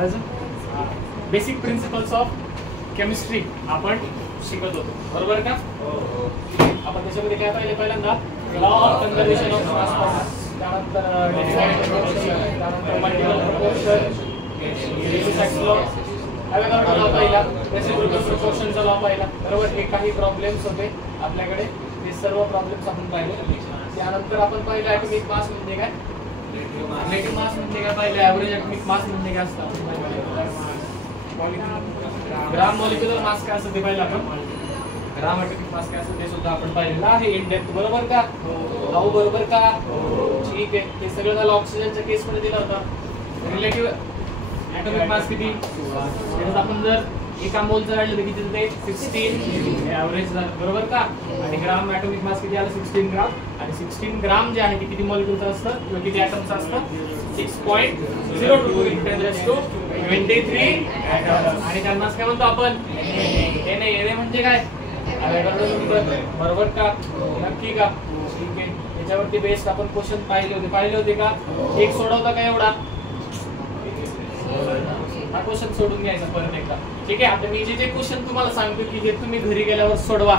Basic principles of chemistry आपण शिकत होतो, बरोबर का? आपण त्याच्यामध्ये काय पाहिले? पहिल्यांदा law of conservation of mass, त्यानंतर त्यानंतर मल्टिपल प्रोपोर्शन, लॉ पाहिला, रेसिप्रोकल प्रोपोर्शनचा लॉ पाहिला, बरोबर? हे काही प्रॉब्लेम्स होते आपल्याकडे, ते सर्व प्रॉब्लेम्स आपण पाहिले. त्यानंतर आपण पाहिलं ॲटॉमिक मास म्हणजे काय, रिलेटिव्ह मास म्हणजे काय पाहिलं, ॲव्हरेज ॲटॉमिक मास म्हणजे काय असतं, ग्राम मॉलिक्युलर मास काय असतं ते पाहिलं आपण, ग्राम ॲटॉमिक मास काय असतं ते सुद्धा आपण पाहिलेलं आहे इन डेप्थ, बरोबर का? भाऊ बरोबर का? ठीक आहे. ते सगळं झालं. ऑक्सिजनच्या केस मध्ये दिला होता रिलेटिव्ह ॲटॉमिक मास किती, आपण जर एका मोलचं काढलं तर किती ते 16 ॲव्हरेज झालं, बरोबर का? आणि ग्राम ॲटॉमिक मास किती आलं? 16 ग्राम. आणि 16 ग्राम जे आहे ते किती मॉलिक्युलचं असतं किंवा किती ॲटमचं असतं? 6.022 × 10⁻23 ॲटम. आणि त्यांना काय म्हणतो आपण? Na म्हणजे काय? बरोबर का? नक्की का? ठीक आहे. याच्यावरती बेस्ड आपण क्वेश्चन पाहिले होते का? एक सोडवता का एवढा? हा क्वेश्चन सोडून घ्यायचा परत एकदा, ठीक आहे? आता मी जे क्वेश्चन तुम्हाला सांगतो की जे तुम्ही घरी गेल्यावर सोडवा,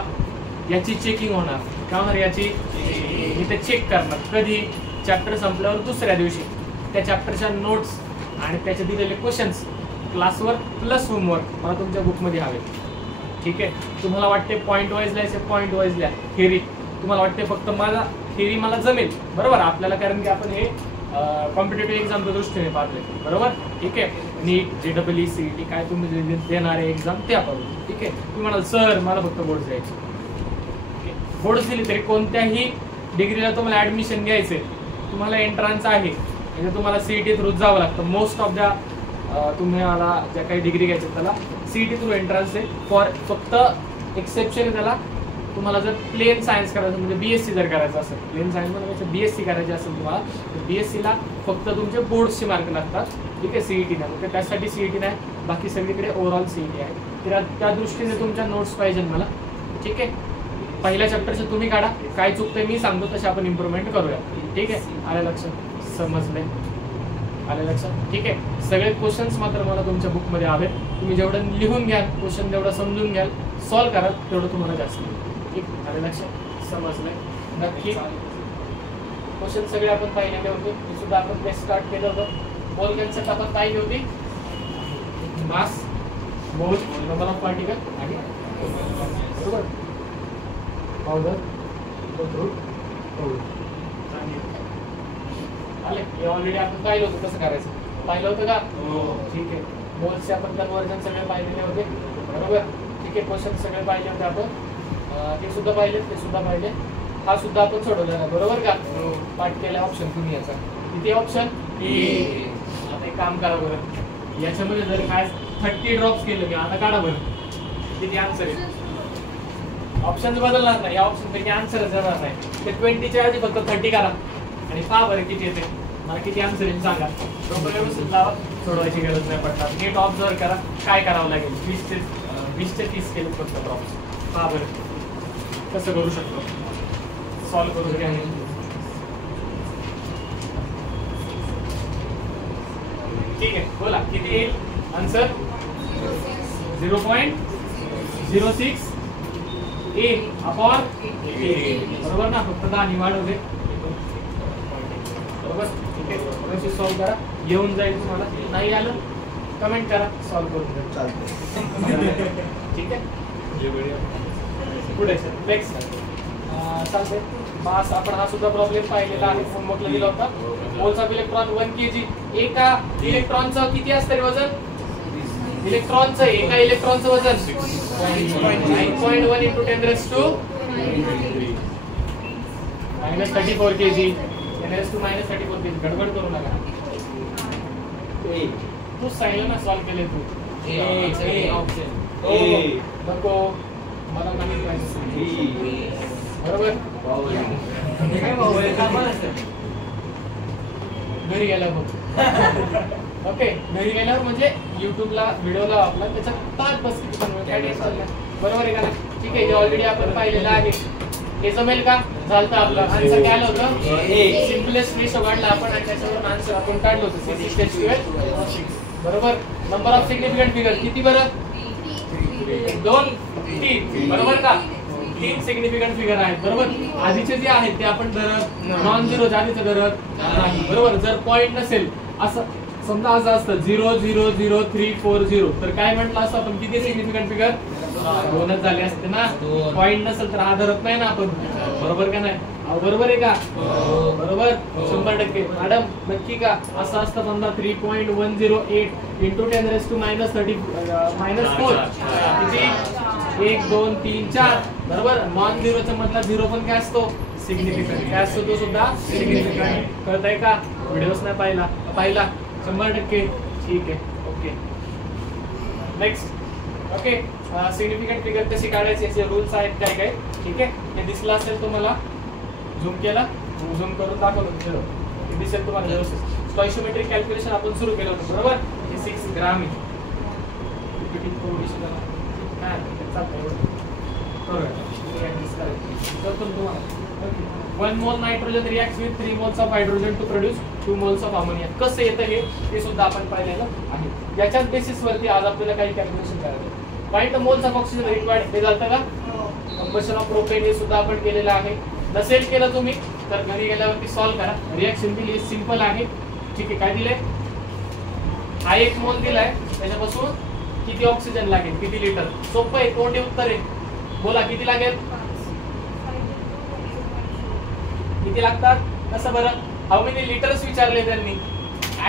याची चेकिंग होणार. काय होणार याची? इथे चेक करणार. कधी? चॅप्टर संपल्यावर दुसऱ्या दिवशी त्या चॅप्टरच्या नोट्स आणि त्याचे दिलेले क्वेश्चन्स क्लासवर प्लस होमवर्क मला तुमच्या बुकमध्ये हवे, ठीक आहे? तुम्हाला वाटते पॉईंट वाईज लिहायचे, पॉईंट वाईज लिहा. थिअरी तुम्हाला वाटते फक्त मला थिअरी मला जमेल, बरोबर? आपल्याला कारण की आपण हे कॉम्पिटेटिव्ह एक्झामच्या दृष्टीने पाहतोय, बरोबर? ठीक आहे. नीट, JEE, CET काय तुम्ही देणारे एक्झाम ते आपण, ठीक आहे? तुम्ही म्हणाल सर मला फक्त बोर्ड द्यायचे, बोर्ड दिली तरी कोणत्याही डिग्रीला तुम्हाला ऍडमिशन घ्यायचे, तुम्हाला एंट्रन्स आहे म्हणजे तुम्हाला CET थ्रू जावं लागतं. मोस्ट ऑफ द तुम्हाला ज्या काही डिग्री घ्यायच्या त्याला CET थ्रू एंट्रन्स आहे. फक्त एक्सेप्शन त्याला तुम्हाला जर प्लेन सायन्स करायचं म्हणजे BSc जर करायचं असेल, प्लेन सायन्स म्हणजे BSc करायची असेल तुम्हाला, तर BScला फक्त तुमचे बोर्डचे मार्क लागतात, ठीक आहे? CET नाही, तर त्यासाठी CET नाही, बाकी सगळीकडे ओव्हरऑल CET आहे. तर त्या दृष्टीने तुमच्या नोट्स पाहिजे मला, ठीक आहे? पहिल्या चॅप्टरचं तुम्ही काढा, काय चुकतंय मी सांगतो तसे आपण इम्प्रूव्हमेंट करूया, ठीक आहे? आलं लक्षात? समजलंय? आलं लक्षात? ठीक आहे. सगळे क्वेश्चन्स मात्र मला तुमच्या बुकमध्ये हवे. तुम्ही जेवढं लिहून घ्याल क्वेश्चन, तेवढं समजून घ्याल, सॉल्व्ह कराल तेवढं तुम्हाला जास्त, ठीक? आलं लक्षात? समजलंय? नक्की. क्वेश्चन सगळे आपण पाहिलेले होते, ते सुद्धा आपण बेस्ट स्टार्ट केलं होतं. मोल कन्सेप्ट आपण पाहिली होती, मास, मोल, नंबर ऑफ पार्टिकल आणि बरोबर पावडर, आले. हे ऑलरेडी आपण पाहिलं होतं कसं करायचं, पाहिलं होतं का? ठीक आहे. मोल्सचे आपण कन्वर्जन सगळे पाहिलेले होते, बरोबर? ठीक आहे. क्वेश्चन सगळे पाहिले होते आपण, ते सुद्धा पाहिले, ते सुद्धा पाहिले. हा सुद्धा आपण सोडवलेला, बरोबर का? पाठ केला ऑप्शन तुम्ही याचा किती ऑप्शन? आता एक काम करा बरं, याच्यामध्ये जर काय 30 ड्रॉप्स केलं मी, आता काढा बरं किती आन्सर आहे. ऑप्शन बदलणार नाही, या ऑप्शन पैकी आन्सर जाणार नाही. ते 20च्या ऐवजी फक्त 30 करा आणि पहा बरं किती येते, मला किती आन्सर येईल सांगा. डोकं व्यवस्थित लावा, सोडवायची गरज नाही पडणार. नीट ऑब्झर्व करा काय करावं लागेल. 20 ते 30 केले फक्त ड्रॉप्स. पहा बरं कसं करू शकतो, सॉल्व करू घ्या. ठीक आहे, बोला किती येईल आन्सर? 0.06 अपॉन, बरोबर ना? फक्त 10 निवाड होते, बरोबर? ठीक आहे. सॉल्व करा, येऊन जाईल तुम्हाला. नाही आलं कमेंट करा, सॉल्व करून चालतंय. ठीक आहे. पुढे नेक्स्ट चालते. मास आपण हा सुद्धा प्रॉब्लेम पाहिलेला आहे, होमवर्कला दिला होता. Moles of electron 1 kg. एका इलेक्ट्रॉनचं किती असतं रे वजन? इलेक्ट्रॉनचं एका इलेक्ट्रॉनचं वजन 9.1 × 10⁻⁻34 kg. 10⁻⁻34 kg. गडबड करू नका. तू सांगितलं ना सॉल्व केले तू. ऑप्शन नको, मला माहिती पाहिजे, बरोबर? घरी गेल्यावर ओके, घरी गेल्यावर म्हणजे युट्यूबला व्हिडिओला आपला त्याच्यात पाच बस काय टेन्शन नाही, बरोबर आहे का? ठीक आहे. जे ऑलरेडी आपण पाहिलेलं आहे हे जमेल का? झालं. आपलं आन्सर काय आलं होतं? सिम्पलेस्ट केस काढला आपण आणि त्याच्यावरून आन्सर आपण काढलं होतं. बरोबर. नंबर ऑफ सिग्निफिकंट फिगर किती बरं? 2 3 बरोबर का? 3 सिग्निफिकंट फिगर आहेत बरोबर. आधीचे जे आहेत ते आपण धरत नॉन झिरो आधीचं धरत नाही बरोबर. जर पॉईंट नसेल असं समजा असं असतं 0 0 0 3 4 0 तर काय म्हटलं असतं आपण? किती सिग्निफिकंट फिगर? 2च झाले असते ना. पॉईंट नसेल तर हा धरत नाही ना आपण बरोबर का नाही? बरोबर आहे का? बरोबर 100%. मॅडम नक्की का? असं असतं समजा 3.108 इंटू 10⁻³ -4 किती? 1 2 3 4 बरोबर. नॉन झिरोचा मधला झिरो पण काय असतो? सिग्निफिकंट. काय असतो तो सुद्धा? सिग्निफिकंट. कळतंय का? व्हिडिओच नाही पाहिला 100%. ठीक आहे. Okay next. Okay significant figure कशी काढायची याचे रूल्स आहेत काय काय. ठीक आहे. हे दिसलं असेल तुम्हाला. झूम केला, झूम करून दाखवलं हे दिसेल तुम्हाला व्यवस्थित. स्टॉइशियोमेट्रिक कॅल्क्युलेशन आपण सुरू केलं होतं बरोबर. हे 6 ग्राम आहे. 1 मोल nitrogen reacts with 3 moles of hydrogen two produce 2 moles of ammonia. कसं येतं हे सुद्धा आपण पाहिलेलं आहे. याच्याच बेसिस वरती आज आपल्याला काही कॅल्क्युलेशन करायचं. Find the moles of oxygen required. हे झालं का? कंबशन ऑफ प्रोपेन हे सुद्धा आपण केलेलं आहे. नसेल केलं तुम्ही तर घरी गेल्यावरती सॉल्व करा. रिएक्शन दिली सिंपल आहे. ठीक आहे. काय दिलंय? हा 1 मोल दिलाय त्याच्यापासून किती ऑक्सिजन लागेल? किती लिटर? सोपं आहे. तोंडी उत्तर आहे. बोला किती लागेल? किती लागतात? कसं बरं? हाऊ मेनी लिटर्स विचारले त्यांनी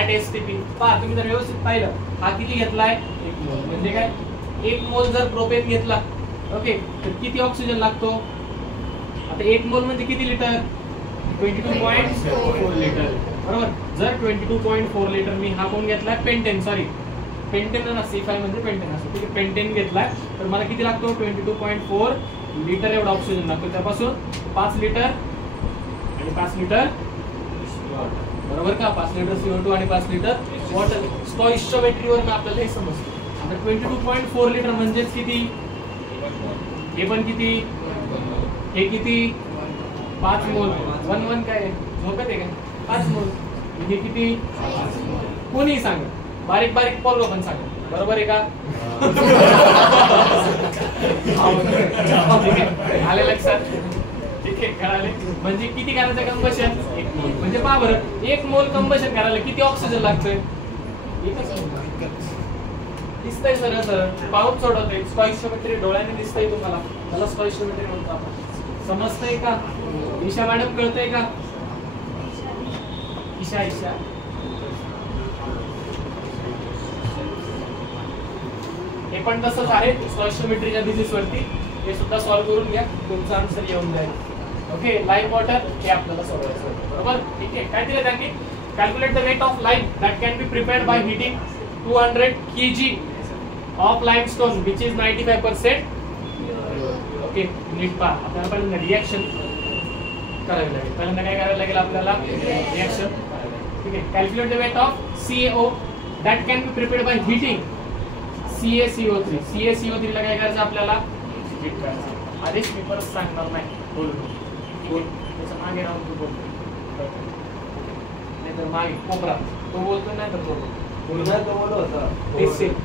ऍट एसटीपी. पहा तुम्ही जर व्यवस्थित पाहिलं हा किती घेतलाय? 1 मोल. म्हणजे काय? 1 मोल जर प्रोपेन घेतला ओके तर किती ऑक्सिजन लागतो? आता 1 मोल म्हणजे किती लिटर? 22.4 लिटर बरोबर. जर 22.4 लिटर मी हा कोण घेतलाय? पेंटेन. सॉरी पेंटेन ना C5 म्हणजे पेंटेन असतो. ठीक आहे. पेंटेन घेतलाय तर मला किती लागतो? 22.4 लिटर एवढा ऑक्सिजन लागतो. त्यापासून 5 लिटर आणि 5 लिटर बरोबर का? 5 लिटर CO2 आणि 5 लिटर वॉटर. स्टॉइशियोमेट्री वरून आपल्याला हे समजतं. आता 22.4 लिटर म्हणजे किती? हे पण किती? हे किती? 5 मोल. 1 1 काय झोपत आहे का? 5 मोल. हे किती? कोणी सांगा. बारीक बारीक पोरगं पण सांगा बरोबर आहे का? आले लक्षात? ठीक आहे. कळाले म्हणजे किती करायचं कंबशन? 1 मोल. म्हणजे पहा बरं 1 मोल कंबशन करायला किती ऑक्सिजन लागतंय? दिसतंय सरळ सरळ. पाऊस सोडवतोय. स्टॉइशियोमेट्री डोळ्याने दिसतंय तुम्हाला. त्याला स्टॉइशियोमेट्री म्हणतो आपण. समजतंय का? ईशा मॅडम कळतंय का? ईशा ईशा हे पण तसंच आहे. स्टॉइशियोमेट्रीच्या बेसिस वरती हे सुद्धा सॉल्व्ह करून घ्या. तुमचा आन्सर येऊन जाईल. ओके. लाईम वॉटर हे आपल्याला सोडवायचं आहे बरोबर. ठीक आहे. काय दिलं त्यांनी? Calculate the weight of lime that can be prepared by heating 200 kg of limestone which is 95%. Okay नीट पहा. आपल्याला पहिल्यांदा रिएक्शन करावी लागेल. पहिल्यांदा काय करायला लागेल आपल्याला? रिएक्शन. ठीक आहे. Calculate the weight of CaO that can be prepared by heating CaCO3. CaCO3 ला काय करायचं आपल्याला? हीट करायचं. आधीच मी परत सांगणार नाही. बोल त्याच्या मागे राहून तू बोलतो नाही तर मागे कोपरा तो बोलतो नाही तर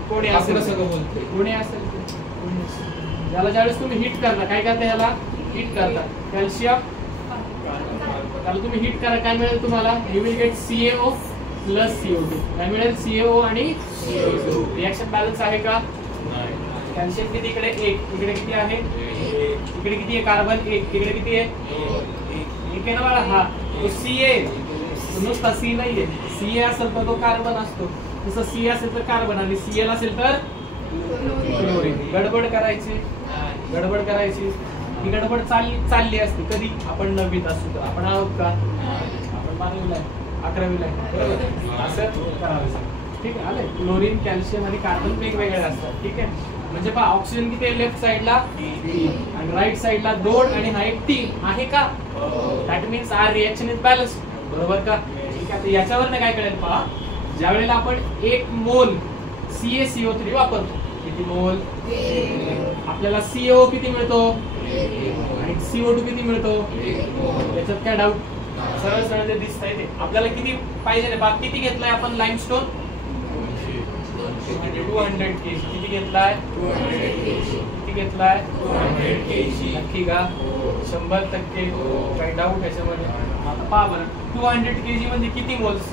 कोणी असेल सगळं बोलते. कोणी असेल याला ज्यावेळेस तुम्ही हिट करता काय करता? याला हिट करता. कॅल्शियम त्याला तुम्ही हिट करा काय मिळेल तुम्हाला? You will get CaO plus CO2. काय मिळेल? CaO आणि CO2. रिएक्शन बॅलन्स आहे का? कॅल्शियम किती? इकडे 1. इकडे किती आहे? इकडे किती आहे? कार्बन 1. तिकडे किती आहे? 1 आहे ना बाळा. हा तो Ca नुसता C नाहीये. Ca असेल तर तो कार्बन असतो. जसं C असेल तर कार्बन आणि Cl असेल तर क्लोरीन. गडबड करायची. गडबड करायची. ही गडबड चालली असते कधी आपण 9वीत असतो तर. आपण आहोत का? आपण 12वीला आहे 11वीला आहे बरोबर. असं करावं. ठीक आहे. आले. क्लोरीन कॅल्शियम आणि कार्बन वेगवेगळे असतात. ठीक आहे. म्हणजे पहा ऑक्सिजन किती आहे? लेफ्ट साइडला आणि राईट साइडला 2 आणि हा 3 आहे का? That means our reaction is balance बरोबर का? ठीक आहे. याच्यावर काय कळेल पहा. ज्या वेळेला आपण 1 मोल CaCO3 वापरतो किती मोल? आपल्याला CaO किती मिळतो आणि CO2 किती मिळतो? याच्यात काय डाऊट? सरळ सरळ जे दिसतंय ते आपल्याला किती पाहिजे? किती घेतलाय आपण लाईमस्टोन? 200 kg. किती घेतलाय? 200 kg. किती घेतलाय? 200 kg. नक्की का? 100%. काही डाऊट याच्यामध्ये? आता पहा बरं, 200 kg म्हणजे किती मोल्स?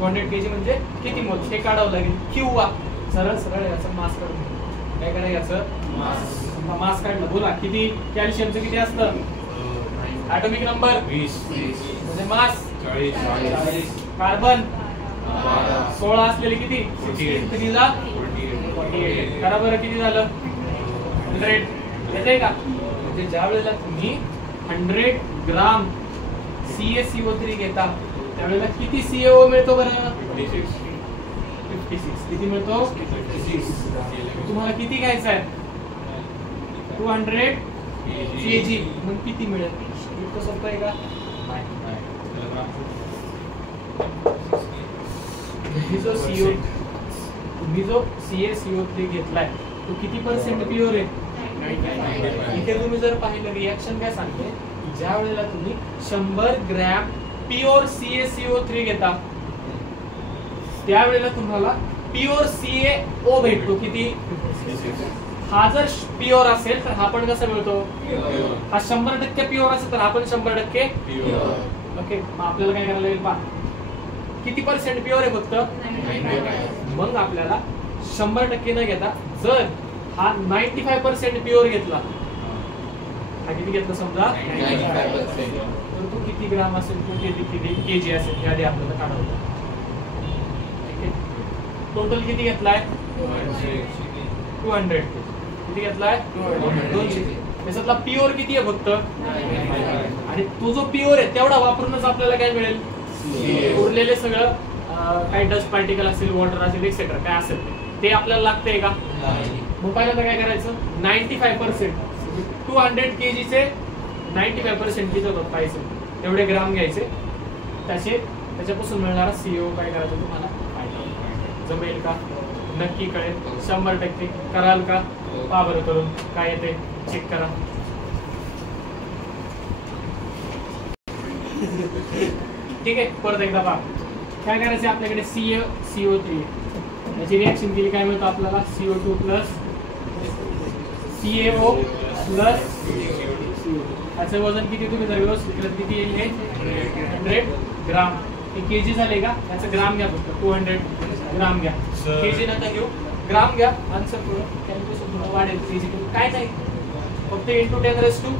200 kg म्हणजे किती मोल्स हे काढावं लागेल. किंवा सरळ सरळ याचं मास काढून घ्या. काय करायचं? मास काढलं. बोला किती कॅल्शियमचं किती असतं? Atomic number 20. म्हणजे मास 40. कार्बन 16 असलेले किती? 48. किती जा? 48. करा बरं किती झालं? 100. येते का? म्हणजे ज्या वेळेला तुम्ही 100 ग्राम CaCO3 घेता त्यावेळेला किती CaO मिळतो बरं? 56. किती मिळतो? 56. तुम्हाला किती घ्यायचं आहे? 200 kg. मग किती मिळेल? इतकं सोपं आहे का? तुम्ही जो CaCO3 घेतलाय तो किती % प्युअर आहे? इथे तुम्ही जर पाहिलं रिएक्शन काय सांगते, ज्या वेळेला तुम्ही 100 ग्रॅम प्युअर CaCO3 घेता त्यावेळेला तुम्हाला प्युअर CaO भेटतो. किती? हा जर प्युअर असेल तर हा पण कसा मिळतो? हा 100% प्युअर असेल तर हा पण 100% ओके. मग आपल्याला काय करायला लागेल पहा, किती % प्युअर आहे फक्त? मग आपल्याला 100% न घेता जर हा 95% प्युअर घेतला, हा किती घेतला समजा? 95%. तर तो किती ग्राम असेल? तो किती केजी असेल? हे आधी आपल्याला काढावं. ठीक आहे. टोटल किती घेतलाय? 200. किती घेतलाय? 200. त्याच्यातला प्युअर किती आहे फक्त? आणि तो जो प्युअर आहे तेवढा वापरूनच आपल्याला काय मिळेल? उरलेले सगळं काही डस्ट पार्टिकल असेल, वॉटर असेल, एक्सेट्रा काय असेल ते आपल्याला लागतंय का? मग पहिल्यांदा काय करायचं? 95% 200 kg चे 95% किती होतात पाहिजे तेवढे ग्राम घ्यायचे. त्याच्यापासून मिळणारा CO काय करायचं तुम्हाला? जमेल का? नक्की कळेल. 100% कराल का? पहा बरं करून काय येते चेक करा. ठीक आहे. परत एकदा पहा काय करायचं. आपल्याकडे CaCO3 याची रिएक्शन केली काय मिळतं आपल्याला? CO2 प्लस CaO प्लस याचं वजन किती तुम्ही जर व्यवस्थित केलं किती येईल? हे 100 ग्राम. हे केजी झाले का? याचं ग्राम घ्या फक्त. 200 ग्राम घ्या. केजी नका घेऊ, ग्राम घ्या. आन्सर थोडं वाढेल. केजी काय नाही, फक्त × 10⁻⁻⁻.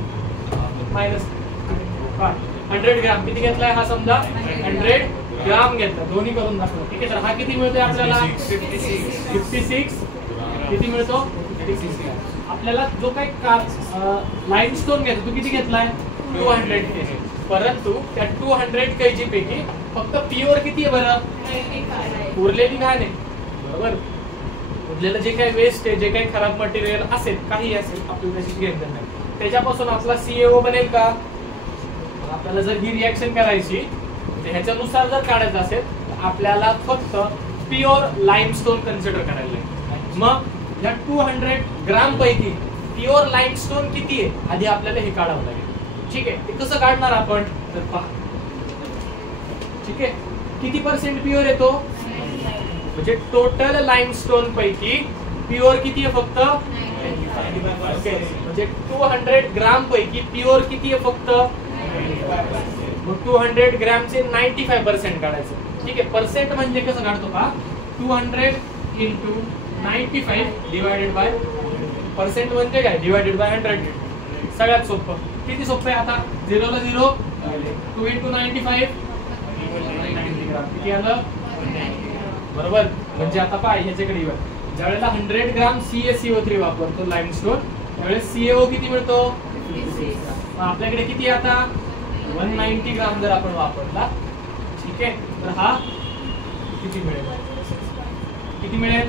100 ग्राम किती घेतलाय? हा समजा 100 ग्राम घेतला. दोन्ही करून दाखवलं. ठीक आहे. तर हा किती मिळतोय आपल्याला? 56. किती मिळतो? 56. आपल्याला जो काही लाईमस्टोन घ्यायचा तो किती घेतलाय? 200 kg. परंतु त्या 200 kg पैकी फक्त प्युअर किती आहे बरं? उरलेली घाण आहे. बरोबर. उरलेलं जे काही वेस्ट आहे, जे काही खराब मटेरियल असेल, काही असेल, आपल्याला त्याची घेणं नाही. त्याच्यापासून आपला CaO बनेल का? आपल्याला जर ही रिएक्शन करायची ह्याच्यानुसार जर काढायचं असेल तर आपल्याला फक्त प्युअर लाईमस्टोन कन्सिडर करायला लागेल. मग या 200 ग्राम पैकी प्युअर लाईमस्टोन किती आहे आधी आपल्याला हे काढावं लागेल. ठीक आहे. ते कसं काढणार आपण? तर पहा. ठीक आहे. किती % प्युअर येतो? म्हणजे टोटल लाईमस्टोन पैकी प्युअर किती आहे फक्त? ओके. म्हणजे 200 ग्राम पैकी प्युअर किती आहे फक्त? मग 200 ग्रॅमचे 95% काढायचं. ठीक आहे. पर्सेंट म्हणजे कसं काढतो पहा? 200 × 95 डिवायडेड बाय पर्सेंट म्हणजे काय? Divided by 100. सगळ्यात सोपं. किती सोपं आहे आता? 0 ला 0. 2 × 95 90 ग्राम. किती आलं? बरोबर. म्हणजे आता पहा ह्याच्याकडे येऊ. ज्या वेळेला 100 ग्राम CaCO3 वापरतो लाईमस्टोन त्यावेळेस CaO किती मिळतो? आपल्याकडे किती आता? 190 ग्राम जर आपण वापरला. ठीक आहे. तर हा किती मिळेल? किती मिळेल?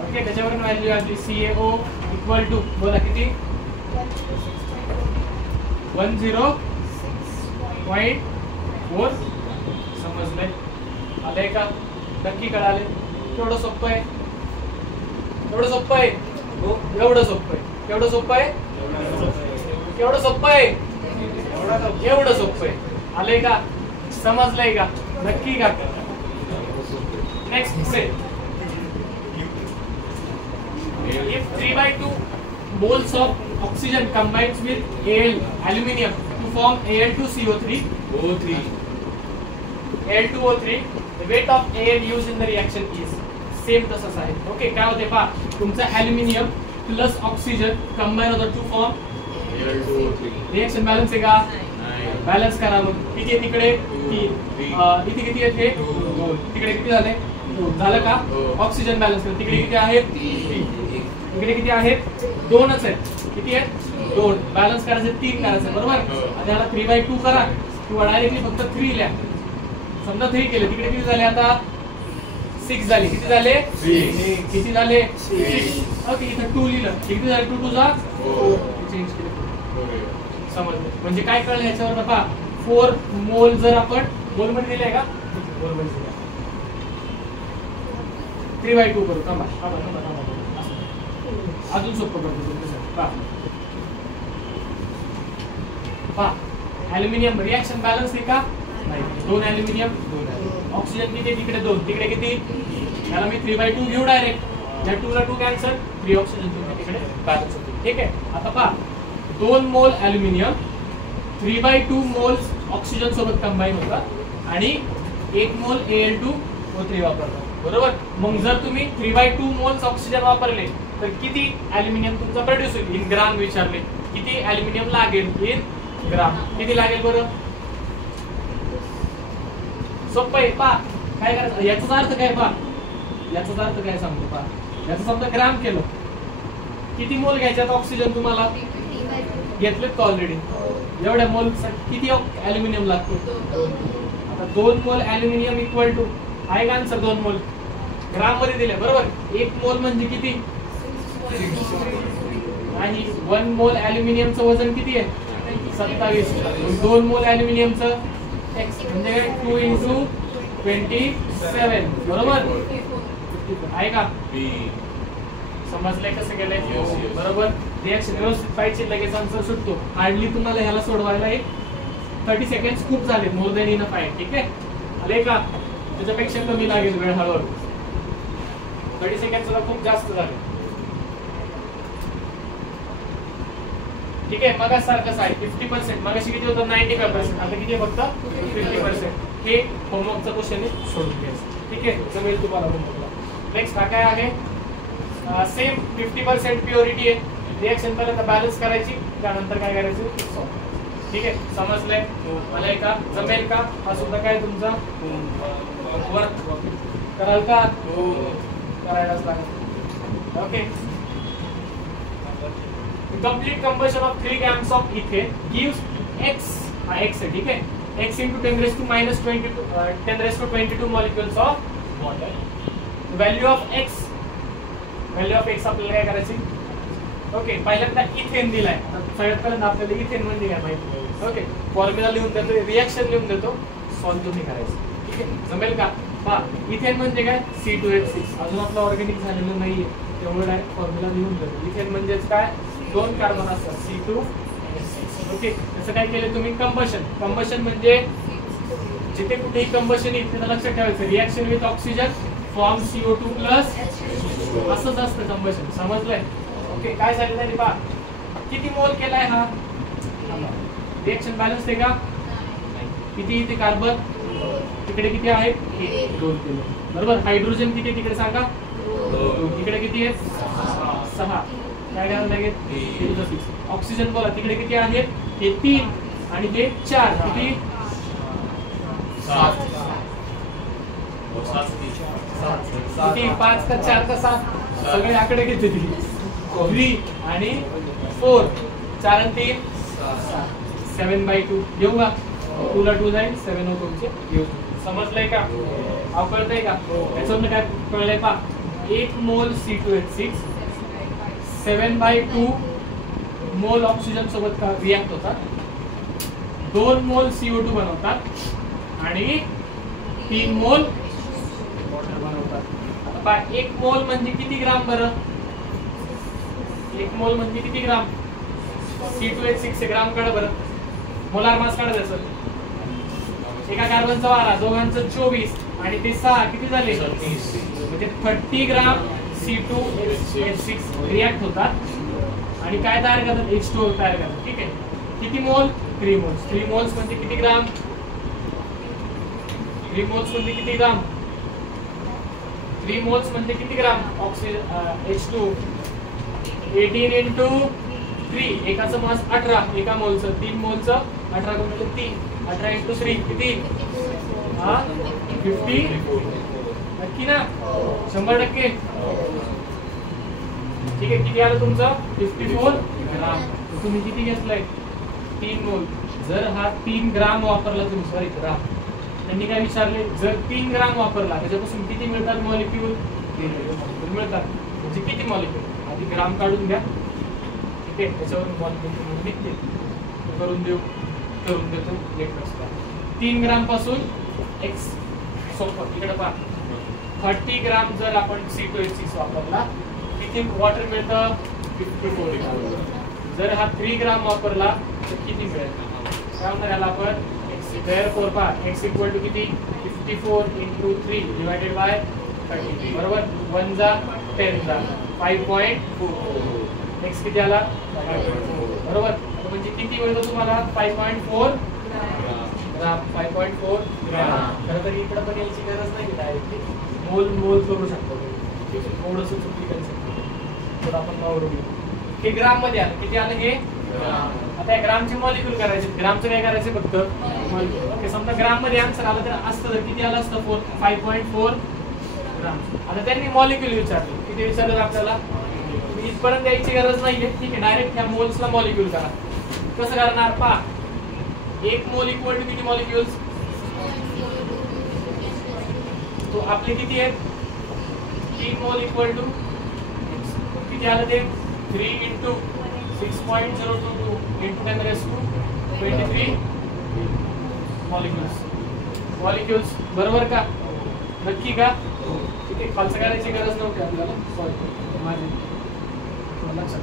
ओके. त्याच्यावरून व्हॅल्यू आली CaO इक्वल टू बोला किती? 106.4. समजलंय? आलंय का? नक्की कळाले? केवढं सोपं आहे? एवढं सोपं आहे? एवढं सोपं आहे. केवढं सोपं आहे? केवढं सोपं आहे? एवढं सोपं आहे. आलंय का? समजलंय का? नक्की का? नेक्स्ट पुढे if 3/2 moles of oxygen combines with Al aluminium to form Al2CO3 O3. Al2O3 the weight of Al used in the reaction is same तसंच आहे. ओके काय होते पहा तुमचा ॲल्युमिनियम प्लस ऑक्सिजन कंबाईन होतं to form Al2O3. Reaction balance आहे का? 9. Balance करा मग. किती आहे तिकडे 3 इथे किती आहेत हे 2 तिकडे किती झाले 2 झालं का? ऑक्सिजन बॅलन्स करा तिकडे किती आहेत 3 इकडे किती आहेत 2च आहेत किती आहेत 2 बॅलन्स करायचे 3 करायचे बरोबर. आता याला 3/2 करा किंवा डायरेक्टली फक्त 3 लिहा. समजा 3 केले तिकडे किती झाले आता 6 झाले किती झाले 6 किती झाले 6 ओके इथं 2 लिहिलं किती झाले 2 2 जा 4 चेंज केलं समजलं. म्हणजे काय कळलं याच्यावर पहा 4 मोल जर आपण मोल मध्ये दिले का मोल मध्ये दिले 3/2 करू थांबा अजून सोपं करतो पहा ॲल्युमिनियम रिएक्शन बॅलन्स आहे का नाही 2 ॲल्युमिनियम 2 ऑक्सिजन किती तिकडे 2 तिकडे किती याला मी 3/2 घेऊ डायरेक्ट या 2 ला 2 कॅन्सल 3 ऑक्सिजन तुम्ही तिकडे बॅलन्स होते. ठीक आहे आता पहा 2 मोल ॲल्युमिनियम 3/2 मोल्स ऑक्सिजन सोबत कंबाईन होतात आणि 1 मोल Al2O3 वापरतात बरोबर. मग जर तुम्ही 3/2 मोल्स ऑक्सिजन वापरले तर किती ॲल्युमिनियम तुमचा प्रोड्यूस होईल इन ग्राम विचारले किती ॲल्युमिनियम लागेल इन ग्राम किती लागेल बरं सोपं आहे पहा काय करायचं याचा अर्थ काय पहा याचा अर्थ काय सांगतो पहा याचा समजा ग्राम केलं किती मोल घ्यायच्यात ऑक्सिजन तुम्हाला घेतलेत का ऑलरेडी एवढ्या मोल किती ॲल्युमिनियम लागतो आता 2 मोल ॲल्युमिनियम इक्वल टू आहे का आन्सर 2 मोल ग्राम मध्ये दिले बरोबर 1 मोल म्हणजे किती नाही 1 मोल ॲल्युमिनियमचं वजन किती आहे 27 2 मोल ॲल्युमिनियमचं म्हणजे 2 × 27 बरोबर आहे का समजलंय कसं केलंय बरोबर. रिएक्शन व्यवस्थित पाहिजे लगेच आन्सर सुटतो. हार्डली तुम्हाला ह्याला सोडवायला एक 30 सेकंड खूप झाले मोर दॅन इनफ आहे. ठीक आहे आले का त्याच्यापेक्षा कमी लागेल वेळ हळूहळू 30 सेकंड सुद्धा खूप जास्त झाले. ठीक आहे मग सारखंच आहे 50% मगाशी किती होतं 95% आता किती आहे फक्त 50% हे होमवर्कचा क्वेश्चन सोडून घ्यायचं. ठीक आहे जमेल तुम्हाला होमवर्कला. नेक्स्ट हा काय आहे सेम 50% प्युरिटी आहे रिएक्शन पर्यंत बॅलन्स करायची त्यानंतर काय करायचं ठीक आहे समजलंय मला का जमेल का हा सुद्धा काय तुमचा वर्क कराल का करायलाच लागेल. Okay complete combustion of 3 grams of ethane gives x x है ठीक है x into 10 raised to 22 molecules of water. Value of x आपल्याला काय करायची ओके पहिल्यांदा इथेन दिलाय सगळ्यात पहिल्यांदा आपल्याला इथेन म्हणजे काय माहिती ओके फॉर्म्युला लिहून देतो रिएक्शन लिहून देतो सॉल्व्ह तुम्ही करायचं. ठीक आहे जमेल का पहा इथेन म्हणजे काय C2H6 अजून आपलं ऑर्गॅनिक झालेलं नाहीये त्यामुळे डायरेक्ट फॉर्म्युला लिहून देतो. इथेन म्हणजेच काय 2 कार्बन असतात C2H6 ओके त्याचं काय केलं तुम्ही कंबशन म्हणजे जिथे कुठेही कंबशन येईल त्याला लक्षात ठेवायचं reaction with oxygen form CO2 plus असंच असतं कंबशन समजलंय. ओके काय झालं तरी पहा किती मोल केलाय हा रिएक्शन बॅलन्स आहे का किती इथे कार्बन तिकडे किती आहे 2 केलं बरोबर. हायड्रोजन किती तिकडे सांगा 2 इकडे किती आहे 6 काय करायला लागेल ऑक्सिजन बोला तिकडे किती आहे हे 3 आणि हे 4 किती 7 किती 5 का 4 का 7 सगळे आकडे किती 3 आणि 4 4 आणि 3 7/2 घेऊ का 2 ला 2 जाईल 7 होतो तुमचे घेऊ समजलंय का कळतंय का याच्यावरून काय कळलंय पा 1 मोल C2H6 7/2 मोल ऑक्सिजन सोबत रिॲक्ट होतात 2 मोल CO2 बनवतात आणि 3 मोल वॉटर बनवतात. आता पहा 1 मोल म्हणजे किती ग्राम बरं 1 मोल म्हणजे किती ग्राम C2H6 ग्राम काढा बरं मोलार मास काढा त्याचं एका कार्बनचा 12 दोघांचं 24 आणि ते 6 किती झाले 36. म्हणजे 30 ग्राम C2H6 रिॲक्ट होतात आणि काय तयार करतात H2O तयार करतात. ठीक आहे. किती मोल 3 मोल्स. 3 मोल्स म्हणजे किती ग्राम 3 मोल्स म्हणजे किती ग्राम 3 मोल्स म्हणजे किती ग्राम ऑक्सिजन H2 18 into 3 एकाचं मास 18 एका मोलचं 3 मोलचं 18 गुणिले 3 18 into 3 किती 50 नक्की ना 100%. ठीक आहे. किती आलं तुमचं 54 ग्राम. तुम्ही किती घेतलंय 3 मोल. जर हा 3 ग्राम वापरला तुम्ही सॉरी ग्राम त्यांनी काय विचारले जर 3 ग्राम वापरला त्याच्यापासून किती मिळतात मॉलिक्यूल 3 मिळतात. म्हणजे किती मॉलिक्यूल आधी ग्राम काढून घ्या. ठीक आहे. त्याच्यावरून मॉलिक्यूल निघते करून देतो लेटर्सला. 3 ग्राम पासून एक्स सोपं इकडे पहा 30 ग्राम जर आपण C2H6 वापरला किती वॉटर मिळतं 54 ग्राम. जर हा 3 ग्राम वापरला तर किती मिळेल काय होणार याला आपण therefore पहा x इक्वल टू किती 54 into 3 divided by 30 बरोबर 1 जा 10 जा 5.4 x किती आला 5.4 बरोबर. म्हणजे किती मिळतं तुम्हाला 5.4 ग्राम 5.4 ग्राम. खरं तर इकडे पण यायची गरज नाही डायरेक्टली मोल करू शकतो. थोडंसं चुकी करू शकतो थोडं आपण आवडून हे ग्राम मध्ये आलं किती आलं हे आता या ग्रामचे मॉलिक्यूल करायचे ग्रामचं काय करायचं फक्त ओके. समजा ग्राम मध्ये आन्सर आलं तर असतं तर किती आलं असतं 5.4 ग्राम. आता त्यांनी मॉलिक्यूल विचारले किती विचारलं आपल्याला इथपर्यंत द्यायची गरज नाहीये. ठीक आहे. डायरेक्ट ह्या मोल्सला मॉलिक्यूल करा. कसं करणार पहा 1 मोल इक्वल टू किती मॉलिक्यूल्स तो आपले किती आहेत 3 मोल इक्वल टू किती आलं ते 3 into 6.022 into 10 raised to 23 molecules बरोबर का नक्की का. ठीक आहे. खालचं करायची गरज नव्हती आपल्याला सॉरी माझे लक्षात.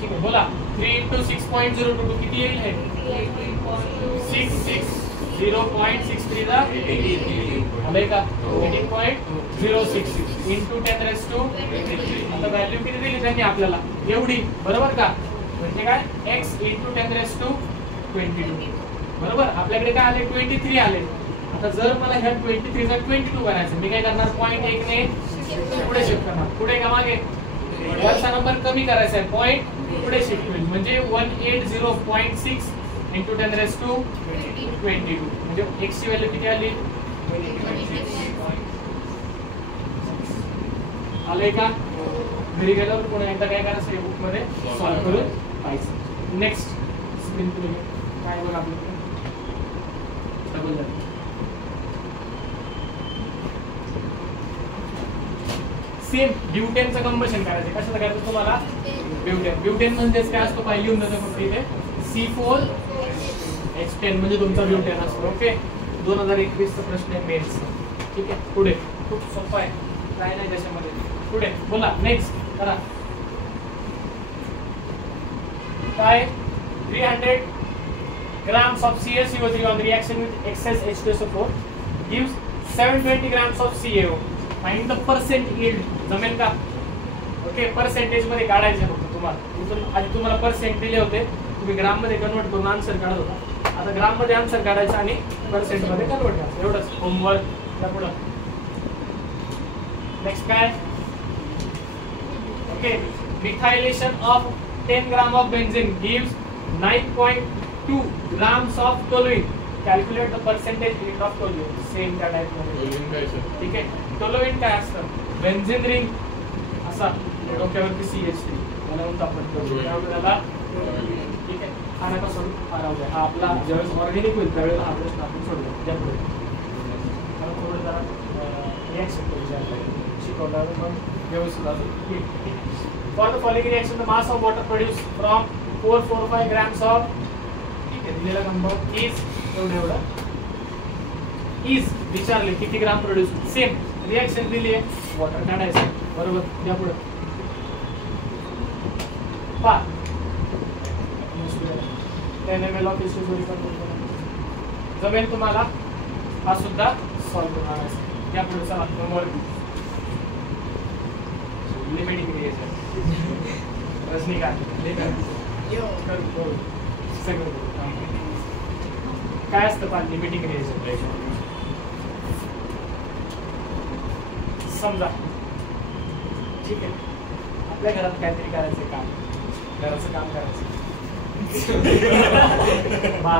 ठीक आहे. बोला 3 into 6.022 किती येईल हे 0.63 ला 18 आलंय का 18.06 into 10 raised to आता व्हॅल्यू किती दिली त्यांनी आपल्याला एवढी बरोबर का. म्हणजे काय x into 10 raised to 22 बरोबर. आपल्याकडे काय आले 23 आले. आता जर मला ह्या 23 चा 22 करायचं मी काय करणार पॉइंट 1 ने पुढे शिफ्ट करणार. पुढे का मागे वरचा नंबर कमी करायचा आहे पॉइंट पुढे शिफ्ट होईल म्हणजे 180.6 into 10 raised to 22 म्हणजे x ची व्हॅल्यू किती आली आले का. घरी गेल्यावर पुन्हा एकदा काय करायचं आहे बुक मध्ये सॉल्व करून पाहायचं. नेक्स्ट स्क्रीन तुम्ही काय बघा आपलं सेम ब्युटेनचं कंबशन करायचं. कशाचं करायचं तुम्हाला ब्युटेन म्हणजेच काय असतो पाहिजे लिहून देतो फक्त इथे C4H10 म्हणजे तुमचा ब्युटेन असतो. ओके. 2021 चा प्रश्न आहे मेन्स. ठीक आहे. पुढे खूप सोपा आहे काय नाही त्याच्यामध्ये. पुढे बोला नेक्स्ट करा काय 300 grams of CaCO3 on reaction with excess H2SO4 gives 720 grams of CaO. Find the percent yield. जमेल का. ओके. पर्सेंटेज मध्ये काढायचे फक्त तुम्हाला. इथून आधी तुम्हाला पर्सेंट दिले होते तुम्ही ग्राम मध्ये कन्वर्ट करून आन्सर काढत होता. आता ग्राम मध्ये आन्सर काढायचं आणि पर्सेंट मध्ये कन्वर्ट करायचं एवढंच होमवर्क. पुढे नेक्स्ट काय okay. Methylation of 10 gram of benzene gives 9.2 grams of toluene. Calculate the percentage yield of toluene. Same त्या टाइप मध्ये. ठीक आहे. टोलुईन काय असतं बेन्झीन रिंग असा डोक्यावरती CH3 मला म्हणतो आपण त्याला. ठीक आहे. हा नका सोडू हा राहू द्या. हा आपला ज्यावेळेस ऑर्गॅनिक होईल त्यावेळेस हा प्रश्न आपण सोडतो त्यापुढे थोडं जरा रिॲक्शन करू शिकवल्यावर मग व्यवस्थित अजून. For the following reaction the mass of water produce from 445 grams of ठीक आहे दिलेला नंबर इज एवढं इज विचारले किती ग्राम प्रोड्यूस सेम रिॲक्शन दिली आहे वॉटर काढायचं बरोबर. द्या पुढे पहा 10 ml ऑफ जमेल तुम्हाला. हा सुद्धा सॉल्व्ह करणार आहे. या पुढे चला नंबर लिमिटिंग रिएजंट. रजनीकांत काय असतं पण लिमिटिंग रिएजंट? समजा ठीक आहे आपल्या घरात काहीतरी करायचं काम, घराचं काम करायचं बा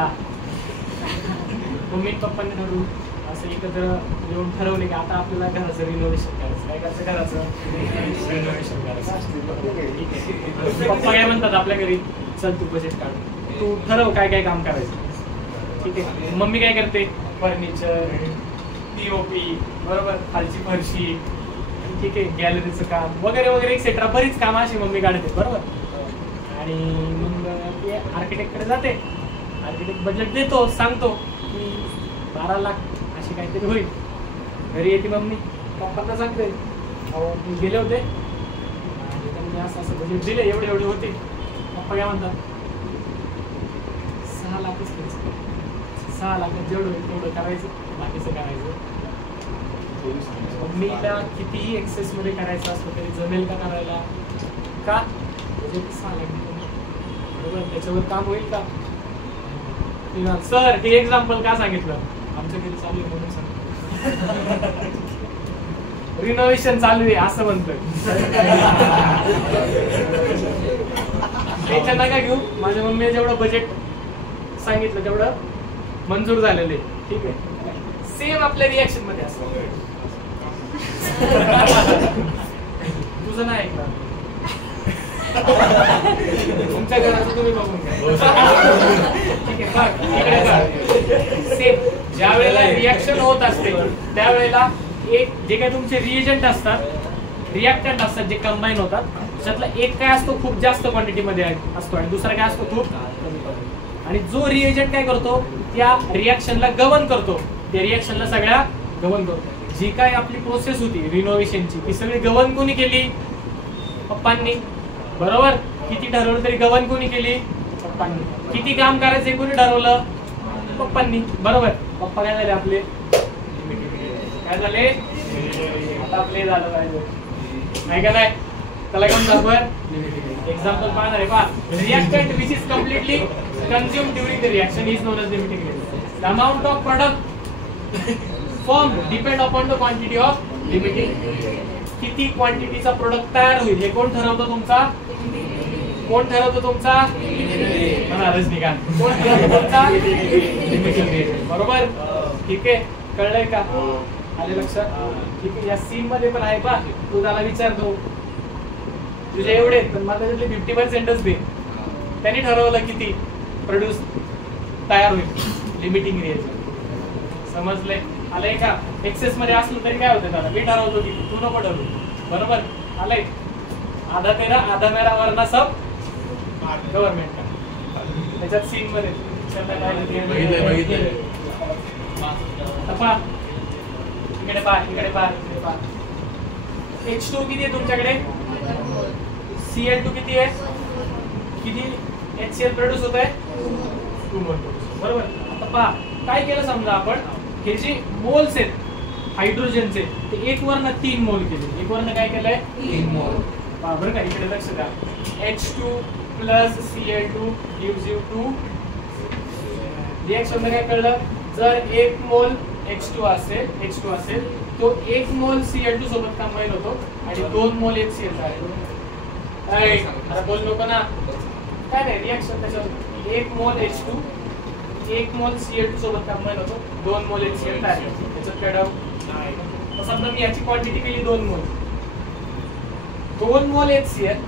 मम्मी पप्पांनी ठरवून असं एकत्र येऊन ठरवले की आता आपल्याला घराचं रिनोव्हेशन करायचं. काय करायचं? घराचं रिनोव्हेशन करायचं. पप्पा काय म्हणतात आपल्या घरी, चल तू बजेट काढ, तू ठरव काय काय काम करायचं. ठीक आहे. मम्मी काय करते? फर्निचर, पीओपी, बरोबर, खालची फरशी, ठीक आहे, गॅलरीचं काम वगैरे वगैरे एक्सेट्रा बरीच कामं अशी मम्मी काढते, बरोबर. आणि मग ते आर्किटेक्टकडे जाते, आर्किटेक्ट बजेट देतो, सांगतो की 12 लाख अशी काहीतरी होईल. घरी येते मम्मी, पप्पांना सांगते अहो मी गेले होते आणि त्यांनी असं असं बजेट दिले, एवढे एवढे होते. पप्पा काय म्हणतात? 6 लाखच करायचं. 6 लाखात जेवढं होईल तेवढं करायचं, बाकीचं करायचं. मम्मीला कितीही एक्सेस मध्ये करायचं असलं तरी जमेल का करायला? का? म्हणजे 6 लाख बरोबर, त्याच्यावर काम होईल का? सर हे एक्झाम्पल का सांगितलं? आमच्या घरी चालू आहे म्हणून सांगतो. रिनोव्हेशन चालू आहे असं म्हणतोय. टेन्शन नका घेऊ, माझ्या मम्मीने जेवढं बजेट सांगितलं तेवढं मंजूर झालेलं आहे. ठीक आहे. सेम आपल्या रिॲक्शन मध्ये असतं. तुझं नाही ऐकलं, तुमच्या घराचं तुम्ही बघून घ्या. ठीक आहे. बघ इकडे बघ, सेम ज्या वेळेला रिॲक्शन होत असते त्यावेळेला एक जे काही तुमचे रिएजंट असतात, रिॲक्टंट असतात, जे कंबाईन होतात, त्याच्यातला एक काय असतो खूप जास्त क्वांटिटी मध्ये असतो आणि दुसरा काय असतो खूप कमी. आणि जो रिएजंट काय करतो त्या रिॲक्शनला गव्हर्न करतो, त्या रिॲक्शनला सगळ्या गव्हर्न करतो. जी काय आपली प्रोसेस होती रिनोव्हेशनची ती सगळी गव्हर्न कोणी केली? पप्पांनी, बरोबर. किती ठरवलं तरी गव्हर्न कोणी केली? पप्पांनी. किती काम करायचं कोणी ठरवलं? पप्पांनी, बरोबर. पप्पा काय झाले आपले? काय झाले? आता आपले झालं पाहिजे, नाही का नाही? त्याला घेऊन दाखव एक्झाम्पल पाहणार आहे पहा. Reactant which is completely consumed during the reaction is known as limiting reagent. The amount of product formed depend upon the quantity of limiting reagent. किती क्वांटिटीचा प्रोडक्ट तयार होईल हे कोण ठरवतो? तुमचा कोण ठरवतो? तुमचा रजनीकांत. कोण ठरवतो? तुमचा लिमिटिंग रिएजंट, बरोबर. ठीक आहे, कळलंय का? आले लक्षात? ठीक आहे. या सीन मध्ये पण आहे पहा, तू त्याला विचारतो तुझे एवढे पण मला त्याच्यातले 50%च दे. त्यांनी ठरवलं किती प्रोड्यूस तयार होईल, लिमिटिंग रिएजंट. समजले? आलंय का? एक्सेस मध्ये असलं तरी काय होतं त्याला? मी ठरवतो की तू नको ठरवू, बरोबर. आलंय? आधा तेरा आधा मेरा वरना सब गव्हर्नमेंट का. त्याच्यात सीन मध्ये इकडे पहा, इकडे पहा, इकडे पहा. H2 किती आहे तुमच्याकडे? Cl2 किती आहे? किती HCl प्रोड्यूस होत आहे? 2 मोल प्रोड्यूस, बरोबर. आता पहा काय केलं, समजा आपण हे जे मोल्स आहेत हायड्रोजनचे ते 1 वरनं 3 मोल केले. 1 वरनं काय केलंय? 3 मोल. पहा बरं का, इकडे लक्ष द्या. H2 plus Cl2 gives you 2. Reaction मध्ये काय कळलं? जर 1 मोल H2 असेल तो 1 मोल Cl2 सोबत कंबाईन होतो आणि 2 मोल HCl तयार होतो. आता बोल नको ना, काय नाही रिएक्शन त्याच्यावर 1 मोल H2 1 मोल Cl2 सोबत कंबाईन होतो, 2 मोल HCl तयार होतो. त्याच्यात काय डाऊट नाही. समजा मी याची क्वांटिटी केली 2 मोल, 2 मोल HCl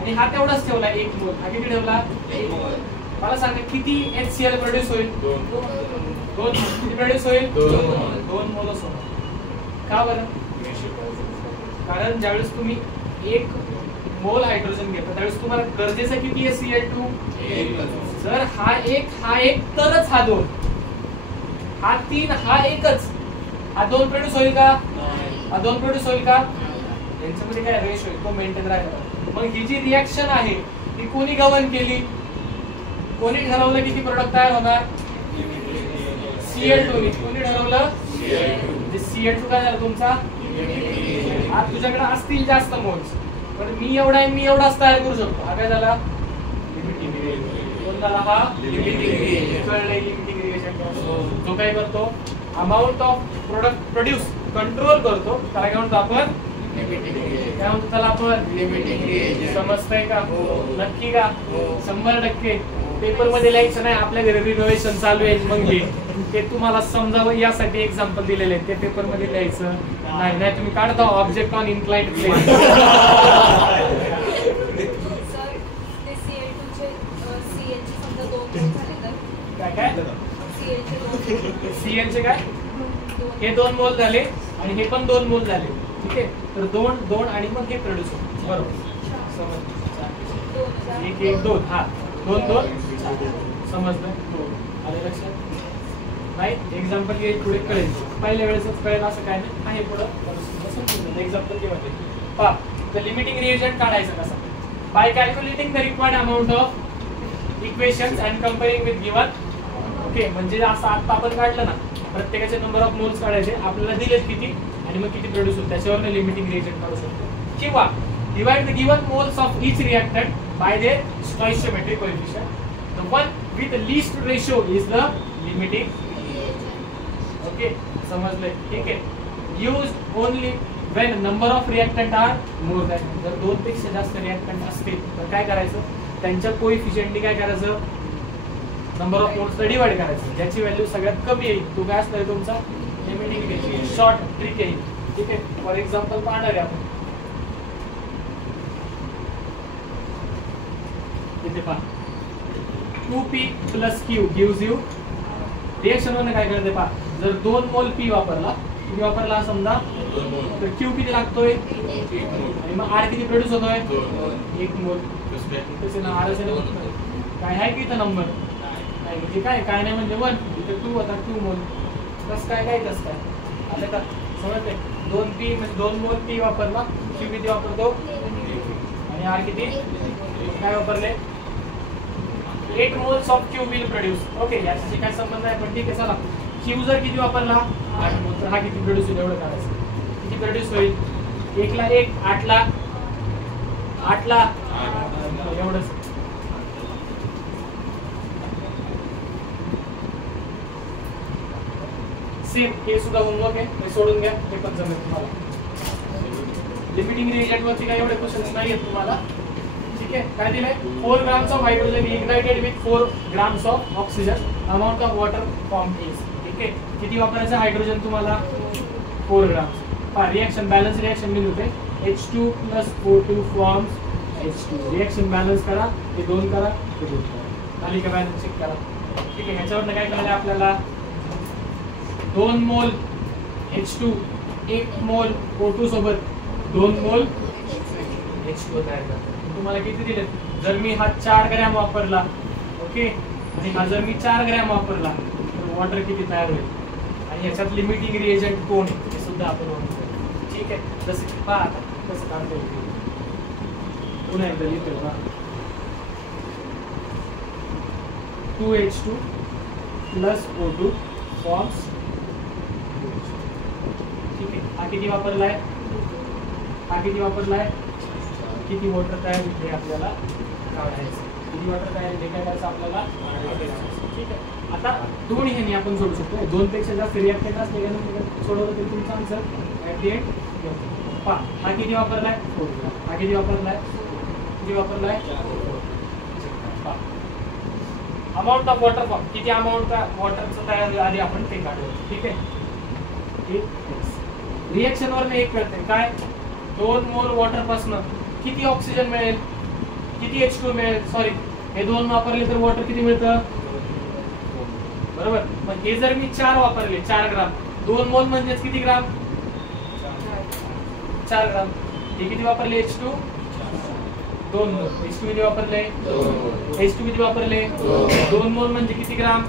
आणि हा तेवढाच ठेवला 1 मोल. हा किती ठेवला? 1 मोल. मला सांगा किती HCl प्रोड्यूस होईल? 2 किती प्रोड्यूस होईल? 2 मोलच होणार. का बरं? कारण ज्यावेळेस तुम्ही 1 मोल हायड्रोजन घेता त्यावेळेस तुम्हाला गरजेचं किती आहे? Cl2. जर हा 1 तरच हा 2, हा 3 हा 1च, हा 2 प्रोड्यूस होईल का? हा 2 प्रोड्यूस होईल का? यांच्यामध्ये काय रेशो आहे तो मेंटेन राहिला. मग ही जी रिएक्शन आहे ती कोणी गव्हर्न केली? कोणी ठरवलं किती प्रोडक्ट तयार होणार? Cl2 ने. कोणी ठरवलं? Cl2. म्हणजे Cl2 काय झाला तुमचा, आता तुझ्याकडे असतील जास्त मोल्स पण मी एवढा आहे, मी एवढाच तयार करू शकतो. हा काय झाला, कोणता हा लिमिटिंग रिएक्शन. जो काय करतो, amount of product produce control करतो, त्याला काय म्हणतो आपण, काय म्हणतो त्याला आपण लिमिटिंग रिएक्शन. समजतंय का, नक्की का, 100%. पेपर मध्ये लिहायचं नाही, आपल्या घरी रिनोव्हेशन चालू आहे मग ते तुम्हाला समजावं यासाठी एक्झाम्पल दिलेले आहे, ते पेपर मध्ये लिहायचं नाही. नाही तुम्ही काढता ऑब्जेक्ट ऑन इन्क्लाइन्ड प्लेन. काय Cl चे काय, हे 2 मोल झाले आणि हे पण 2 मोल झाले. ठीक आहे, तर 2 आणि मग हे प्रोड्यूस होतं. बरोबर, समज 1 1 2, हा 2 2 समजलं, आले लक्षात. नाही एक्झाम्पल येईल पुढे कळेल, पहिल्या वेळेसच कळेल असं काय नाही, आहे पुढं एक्झाम्पल किंवा ते पहा. तर लिमिटिंग रिएजंट काढायचं कसं, by calculating the required amount of equations and comparing with given. Okay, म्हणजे असं आता आपण काढलं ना, प्रत्येकाचे नंबर ऑफ मोल्स काढायचे, आपल्याला दिलेत किती आणि मग किती प्रोड्यूस होईल त्याच्यावर लिमिटिंग रिएजंट काढू शकतो. किंवा divide the given moles of each reactant by the stoichiometric coefficient. The one with least ratio is the limiting. Okay, समजले, ठीक आहे. Used only when number of reactant are more than. जर 2 पेक्षा जास्त reactant असतील तर काय करायचं, त्यांच्या कोएफिशिएंटनी काय करायचं, नंबर ऑफ मोल्स डिवाइड करायचं, ज्याची व्हॅल्यू सगळ्यात कमी येईल तो काय असणार तुमचा लिमिटिंग रिएजंट. शॉर्ट ट्रिक आहे, ठीक आहे. फॉर एक्झाम्पल पाहणार आहे आपण, इथे पहा 2p plus q gives you reaction मध्ये काय करते पहा, जर 2 मोल p वापरला, किती वापरला समजा, तर q किती लागतोय आणि मग r किती प्रोड्यूस होतोय, 1 मोल. तसे ना r असेल काय आहे की इथं नंबर नाही, म्हणजे काय नाही म्हणजे 1, इथे 2 होता 2 मोल. कसं काय कसं काय आलं का, समजते. 2p म्हणजे 2 मोल p वापरला, q किती वापरतो आणि r किती काय वापरले, 8 moles of Q will produce. Okay, याच्याशी काय संबंध आहे पण ठीक आहे. चला, Q जर किती वापरला 8 मोल, तर हा किती प्रोड्यूस होईल एवढं काढायचं. किती प्रोड्यूस होईल, 1 ला 1, 8 ला एवढंच. सेम हे सुद्धा होमवर्क आहे, हे सोडून घ्या, हे पण जमेल तुम्हाला. लिमिटिंग रिएजंट वरती काय एवढे क्वेश्चन्स नाही आहेत तुम्हाला. ठीक आहे, काय दिलंय, 4 grams of hydrogen ignited with 4 grams of oxygen, amount of water formed is. ठीक आहे, किती वापरायचं हायड्रोजन तुम्हाला, 4 grams. पहा रिएक्शन बॅलन्स रिएक्शन मी होते, H2 plus O2 forms H2. Reaction balance करा, हे 2 करा, हे 2 करा, खाली का बॅलन्स चेक करा. ठीक आहे, ह्याच्यावरनं काय कळलं आपल्याला, 2 मोल H2 1 मोल O2 सोबत 2 मोल H2 तयार करतात. तुम्हाला किती दिले, जर मी हा 4 ग्रॅम वापरला, ओके, आणि हा जर मी 4 ग्रॅम वापरला तर वॉटर किती तयार होईल, आणि याच्यात लिमिटिंग रिएजंट कोण आहे हे सुद्धा आपण वापरू. ठीक आहे, जसं की पहा आता कसं काढता येईल, पुन्हा एकदा लिहितोय पहा, 2H2 plus O2 forms. ठीक आहे, हा किती वापरलाय, हा किती वापरलाय, किती वॉटर तयार होते आपल्याला काढायचं, किती वॉटर तयार होते काय करायचं आपल्याला. ठीक आहे, आता दोन्ही ह्यांनी आपण सोडू शकतो, 2 पेक्षा जास्त रिएक्टंट असले का सोडवलं तरी तुमचा आन्सर ॲट द एंड. पहा हा किती वापरलाय, हा किती वापरलाय, अमाऊंट ऑफ वॉटर फॉर्म, किती अमाऊंट वॉटरचं तयार आधी आपण ते काढू. ठीक आहे, रिएक्शन वर एक कळते काय, 2 मोल वॉटर पासून किती ऑक्सिजन मिळेल, किती H2 मिळेल, सॉरी हे 2 वापरले तर वॉटर किती मिळतं, बरोबर. मग हे जर मी 4 वापरले, 4 ग्राम, 2 मोल म्हणजे किती ग्राम, 4 ग्राम. हे किती वापरले, H2 2 मोल, H2 किती वापरले, H2 किती वापरले, 2 मोल म्हणजे किती ग्राम,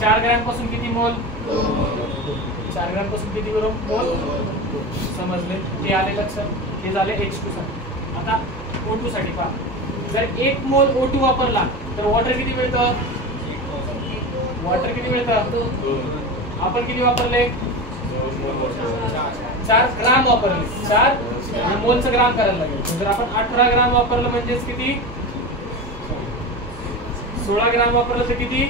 4 ग्राम पासून किती मोल, 4 ग्राम पासून किती मोल, समजले. हे आले लक्षात, हे झाले H2 साठी. आता O2 साठी पहा, जर 1 मोल O2 वापरला तर वॉटर किती मिळतं, वॉटर किती मिळतं, आपण किती वापरले, 4 ग्राम वापरले, 4 मोलचं ग्राम करायला लागेल. जर आपण 18 ग्राम वापरलं म्हणजेच किती, 16 ग्राम वापरलं तर किती,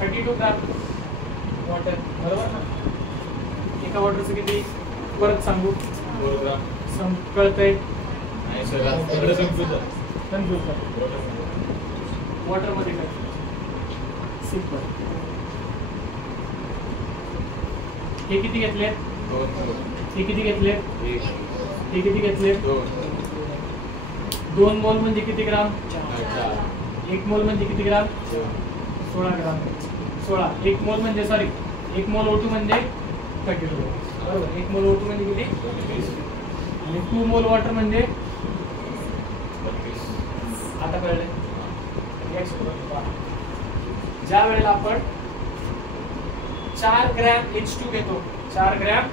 32 ग्राम वॉटर. बरोबर ना. एका वॉटरचं किती परत सांगू, कळतंय. वॉटर मध्ये काय सिंपल. हे किती घेतले, हे किती घेतले, हे किती घेतले, 2 मोल म्हणजे किती ग्राम, 1 मोल म्हणजे किती ग्राम, 16 ग्राम. 16 1 मोल म्हणजे सॉरी 1 मोल O2 म्हणजे 32. बरोबर. 1 मोल O2 म्हणजे किती, आणि 2 मोल वॉटर म्हणजे, आता कळलं. ज्या वेळेला आपण 4 ग्रॅम H2 घेतो, 4 ग्रॅम,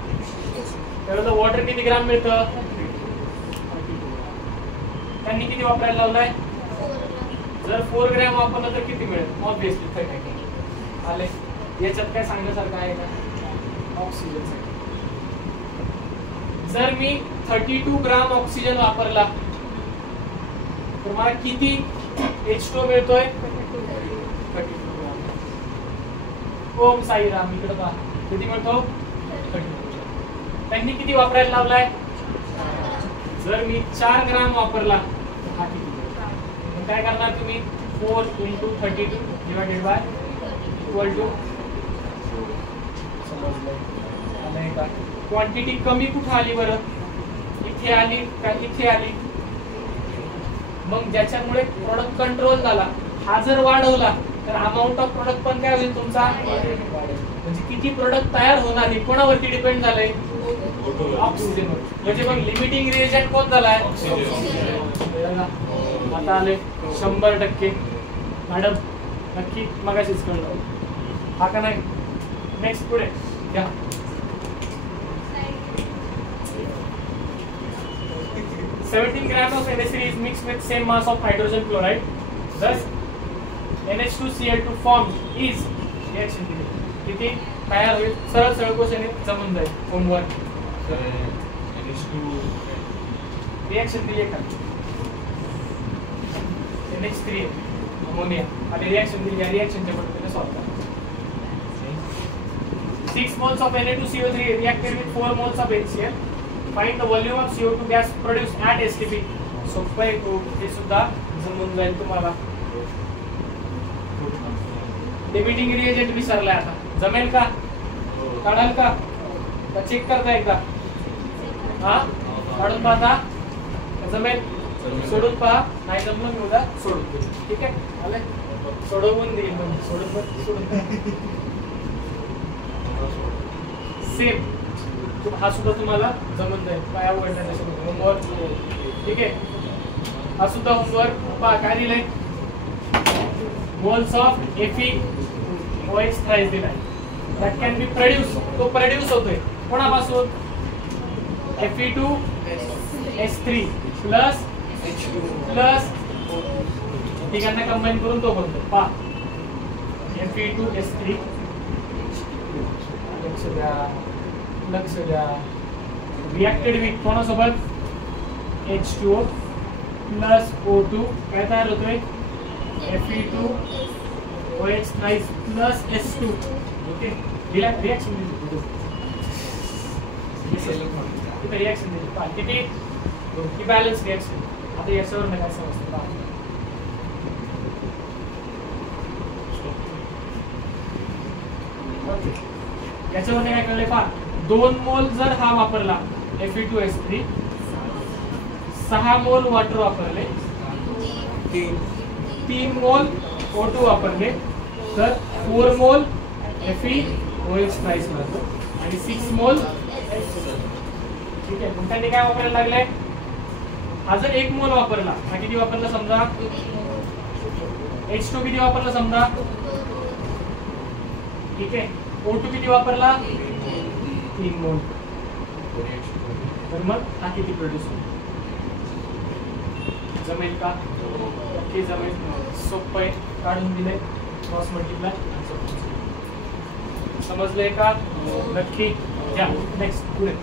त्यावेळेला वॉटर किती ग्राम मिळतं, त्यांनी किती वापरायला लावलाय, जर 4 ग्रॅम वापरलं तर किती मिळेल, ऑब्विसली 30. आले. याच्यात काय सांगण्यासारखं आहे का, ऑक्सिजन. जर मी 32 ग्राम ऑक्सिजन वापरला तर मला किती H2 मिळतोय, 32 ग्राम. ओम साईराम, इकडे पहा किती मिळतो, 32. त्यांनी किती वापरायला लावलाय, जर मी 4 ग्राम वापरला हा किती, मग काय करणार तुम्ही, 4 × 32 divided by equal to. Quantity कमी कुठे आली बरं, इथे आली का इथे आली. मग ज्याच्यामुळे प्रोडक्ट कंट्रोल झाला, हा जर वाढवला तर अमाऊंट ऑफ प्रोडक्ट पण काय होईल तुमचा, म्हणजे किती प्रोडक्ट तयार होणार हे कोणावरती डिपेंड झालंय, ऑक्सिजनवर. म्हणजे मग लिमिटिंग रिएजंट कोण झालाय, आता आले 100%. मॅडम नक्की मगाशीच कळलं, हा का नाही. नेक्स्ट पुढे घ्या. "17 grams of NH3 is mixed with same mass of hydrogen chloride. Thus, NH2Cl2 formed is reaction दिली. किती तयार होईल, सरळ सरळ क्वेश्चन जमून जाईल. होमवर्क रिएक्शन दिली का, NH3 अमोनिया आणि रिएक्शन दिली, या रिएक्शनच्या पद्धतीने सॉल्व्ह करा. 6 moles of Na2CO3 reacted with 4 moles of HCl. Find the volume of CO2 gas produced at STP. सोपं आहे खूप, हे सुद्धा जमून जाईल तुम्हाला. लिमिटिंग रिएजंट विसरलाय, आता जमेल का, काढाल का, चेक करता एकदा, हा काढून पाहता जमेल, सोडून पहा, नाही जमलं मी उद्या सोडून देईल. ठीक आहे, आले सोडवून देईल, सोडून सेम. हा सुद्धा तुम्हाला जमून जाईल, काय अवघड नाही. होमवर्क ठीक आहे, हा सुद्धा होमवर्क पहा. काय दिलंय, मोल्स ऑफ FeOH थ्राइस दिलाय, दॅट कॅन बी प्रोड्यूस. तो प्रोड्यूस होतोय कोणापासून, Fe2S3 प्लस ठिकाणा कंबाईन करून तो बनतो. पहा Fe2S3, लक्ष द्या, रिएक्टेड विथ कोणासोबत, H2O प्लस O2, काय तयार होतोय, Fe2OH thrice plus S2. Okay, reaction दिली, रिएक्शन दिली, किती बॅलन्स रिएक्शन. आता याच्यावर काय समजतं, याच्यावर काय कळले पहा. 2 मोल जर हा वापरला Fe2S3, 6 मोल वॉटर वापरले, 3 मोल O2 वापरले, तर 4 मोल FeOH थ्राइस मिळतो आणि 6 मोल. ठीक आहे, मग त्यांनी काय वापरायला लागलंय, हा जर 1 मोल वापरला, हा किती वापरला समजा, H2 किती वापरला समजा. ठीक आहे, O2 किती वापरला, 3 मोल. तर मग हा किती प्रोड्यूस होईल, जमेल का, हे जमेल. सोपं आहे, काढून दिले, क्रॉस मल्टिप्लाय. समजलंय का? नक्की या. नेक्स्ट पुढे.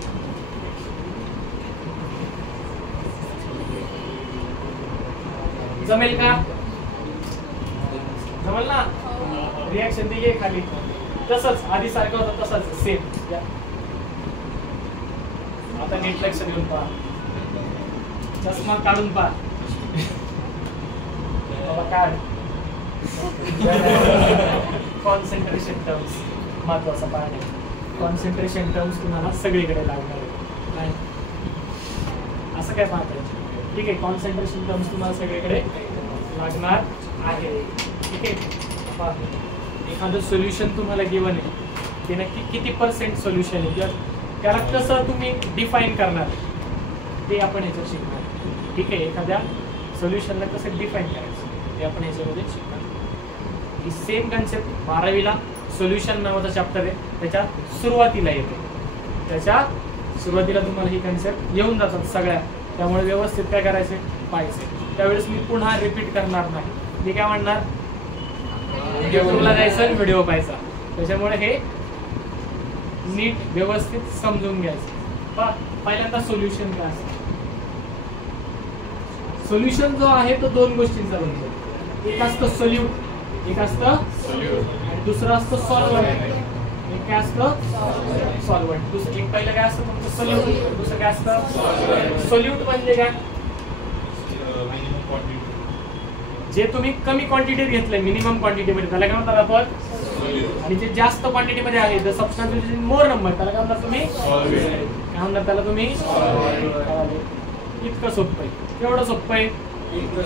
जमेल का? जमल ना? रिॲक्शन दिली आहे खाली, तसंच आधी सारखं होतं तसंच सेम. आता नीट लक्ष देऊन पहा, चष्मा काढून पहा बाबा. काढ. कॉन्सन्ट्रेशन टर्म्स महत्वाचा पार्ट आहे. कॉन्सन्ट्रेशन टर्म्स तुम्हाला सगळीकडे लागणार आहे. असं काय पाहताय? ठीक आहे, कॉन्सन्ट्रेशन टर्म्स तुम्हाला सगळीकडे लागणार आहे. ठीक आहे, एखादं सोल्युशन तुम्हाला गिवन आहे, ते नक्की किती % सोल्युशन आहे, त्याला कसं तुम्ही डिफाईन करणार ते आपण याच्यात शिकणार. ठीक आहे, एखाद्या सोल्युशनला कसं डिफाईन करायचं ते आपण याच्यामध्ये शिकणार. ही सेम कन्सेप्ट 12वीला सोल्युशन नावाचा चॅप्टर आहे, त्याच्या सुरुवातीला येते. त्याच्या सुरुवातीला तुम्हाला ही कन्सेप्ट येऊन जातात सगळ्या, त्यामुळे व्यवस्थित काय करायचे पाहिजे. त्यावेळेस मी पुन्हा रिपीट करणार नाही. मी काय म्हणणार, व्हिडिओला जायचं, व्हिडिओ पाहायचा. त्याच्यामुळे हे नीट व्यवस्थित समजून घ्यायचं. पहिल्यांदा सोल्युशन काय असतं? सोल्युशन जो आहे तो दोन गोष्टींचा बनतो. एक असतं सोल्यूट, एक असतं आणि दुसरं असतं सॉल्व्हंट. एक काय असतं सॉल्व्हंट, एक पहिलं काय असतं तुमचं सोल्यूट, दुसरं काय असतं सोल्यूट. म्हणजे काय? जे तुम्ही कमी क्वांटिटीत घेतलंय, मिनिमम क्वांटिटीमध्ये, त्याला काय म्हणतात आपण? आणि जे जास्त क्वांटिटीमध्ये आहे, the substance is more number, त्याला काय म्हणतात तुम्ही? काय म्हणतात त्याला तुम्ही? इतकं सोपं आहे. केवढं सोपं आहे? ठीक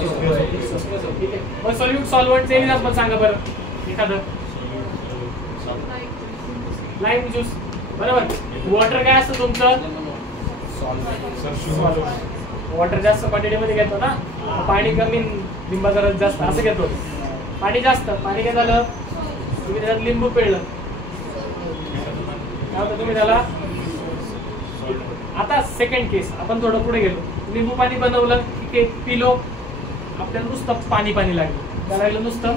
आहे. मग सोल्यूट सॉल्व्हंटचं एक्झाम्पल सांगा बरं एखादं. लाईम ज्यूस, बरोबर. वॉटर काय असतं तुमचं? वॉटर जास्त क्वांटिटीमध्ये घेतो ना, पाणी कमी, लिंबाचा रस जास्त, असं घेतो. पाणी जास्त, पाणी काय झालं, तुम्ही त्याच्यात लिंबू पिळलं, काय होतं तुम्ही त्याला. आता सेकंड केस, आपण थोडं पुढे गेलो, लिंबू पाणी बनवलं, ठीक आहे, पिलो, आपल्याला नुसतं पाणी पाणी लागलं, काय लागलं? नुसतं.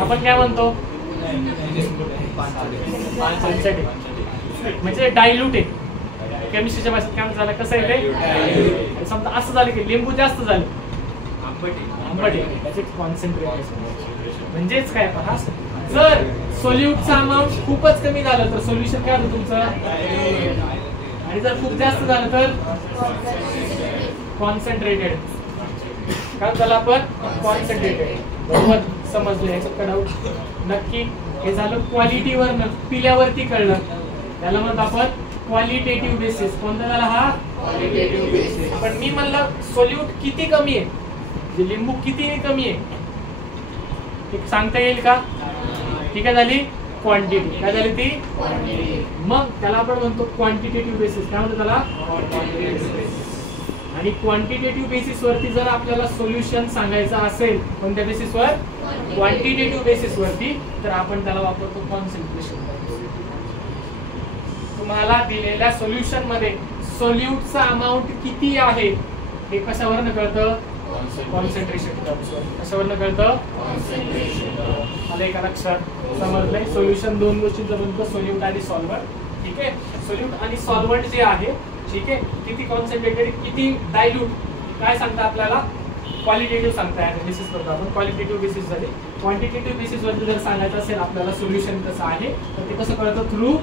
आपण काय म्हणतो? म्हणजे डायल्यूट आहे. केमिस्ट्रीच्या भाषेत काय झालं, कसं आहे ते? समजा असं झालं की लिंबू जास्त झालं, आंबट आहे, त्याचे कॉन्सन्ट्रेशन. म्हणजेच काय पहा, जर सोल्यूटचा अमाऊंट खूपच कमी झालं तर सोल्युशन काय होतं तुमचं, आणि जर खूप जास्त झालं तर कॉन्सन्ट्रेटेड. काय झालं आपण? कॉन्सन्ट्रेटेड. बरोबर समजलं याच्यात डाऊट? नक्की. हे झालं क्वालिटीवरनं, पिल्यावरती कळलं, त्याला म्हणतो आपण क्वालिटेटिव्ह बेसिस. कोणता झाला हा? Qualitative basis. पण मी म्हणलं सोल्यूट किती कमी आहे, जे लिंबू किती कमी आहे ते सांगता येईल का? ठीक आहे, झाली क्वांटिटी. काय झाली ती? मग त्याला आपण म्हणतो क्वांटिटेटिव्ह बेसिस. काय म्हणतो त्याला? आणि क्वांटिटेटिव्ह बेसिस वरती जर आपल्याला सोल्युशन सांगायचं असेल, कोणत्या बेसिसवर? क्वांटिटेटिव्ह बेसिस वरती, तर आपण त्याला वापरतो कॉन्सन्ट्रेशन. तुम्हाला दिलेल्या सोल्युशन मध्ये सोल्यूटचा अमाऊंट किती आहे हे कशावरनं कळतं? कॉन्सन्ट्रेशन टर्म्सवर. कशावरनं कळतं? मला एका लक्षात समजलंय. सोल्युशन दोन गोष्टींचं बनतं, सोल्यूट आणि सॉल्व्हंट. ठीक आहे, सोल्यूट आणि सॉल्व्हंट जे आहे, ठीक आहे, किती कॉन्सन्ट्रेटेड, किती डायल्यूट, काय सांगता आपल्याला? क्वालिटेटिव्ह सांगता येईल. बेसिस करतो आपण, क्वालिटेटिव्ह बेसिस झाली. क्वांटिटेटिव्ह बेसिस वरती जर सांगायचं असेल आपल्याला सोल्युशन कसं आहे, तर ते कसं कळतं? Through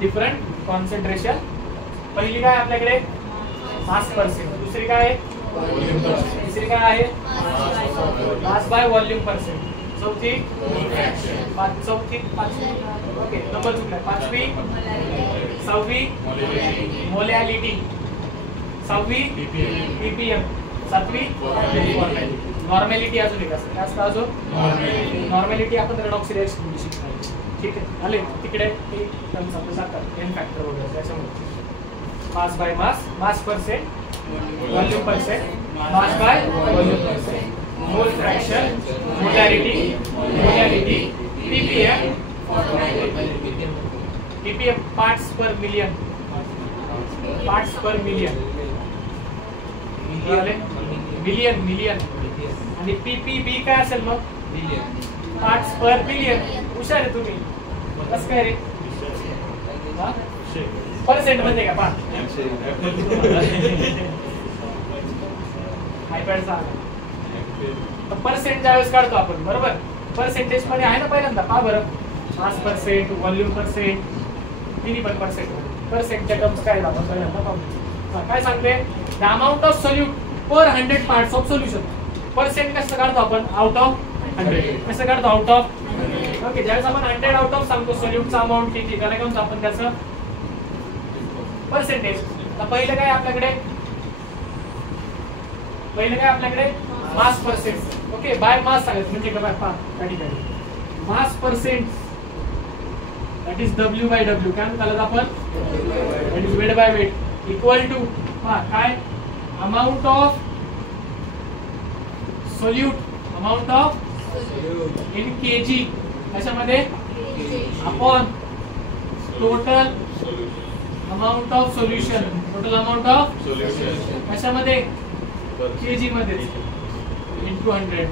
different concentration. पहिली काय आपल्याकडे? मास पर सेकंड. दुसरी काय आहे? तिसरी काय आहे? मास बाय व्हॉल्यूम पर्सेंट. चौथी पाचवी, ओके नंबर चुकला. पाचवी, सहावी मोलॅलिटी, सहावी पीपीएम, सातवी नॉर्मॅलिटी. अजून एक असतं, काय असतं अजून? नॉर्मॅलिटी आपण रेडॉक्स रिएक्शन शिकणार. ठीक आहे, आले तिकडे ते टर्म्स आपले जातात, एन फॅक्टर वगैरे. त्याच्यामुळे mass by mass, mass percent, volume percent, mass by volume percent, मोल fraction, molarity, ppm, parts per million, parts per million, million. आणि पीपीबी काय असेल मग? पार्ट्स पर बिलियन. हुशार आहे तुम्ही. कसं काय रे? पर्सेंट मध्ये का? पहा आयपॅडचा पर्सेंट ज्यावेळेस काढतो आपण, बरोबर, पर्सेंटेज मध्ये आहे ना पहिल्यांदा, पहा बरं, मास पर्सेंट, व्हॉल्यूम पर्सेंट, तिन्ही पण पर्सेंटच्या टर्म्स काय आपण पहिल्यांदा पाहू. काय सांगते? The amount of solute per 100 parts of solution. Percent कसं काढतो आपण? Out of 100. कसं काढतो? Out of. ओके, ज्यावेळेस आपण 100 आउट ऑफ सांगतो सोल्यूटचा अमाऊंट किती, त्याला काय म्हणतो आपण? त्याचं पर्सेंटेज. तर पहिलं काय आपल्याकडे mass percent. Okay, by mass सांगायचं म्हणजे काय? पहा काढी mass percent that is W by W. काय म्हणतात आपण? That is weight by weight equal to काय? Amount of solute, amount of in kg कशामध्ये? Upon total amount of solution. Total amount of solution कशामध्ये? kg मध्ये into 100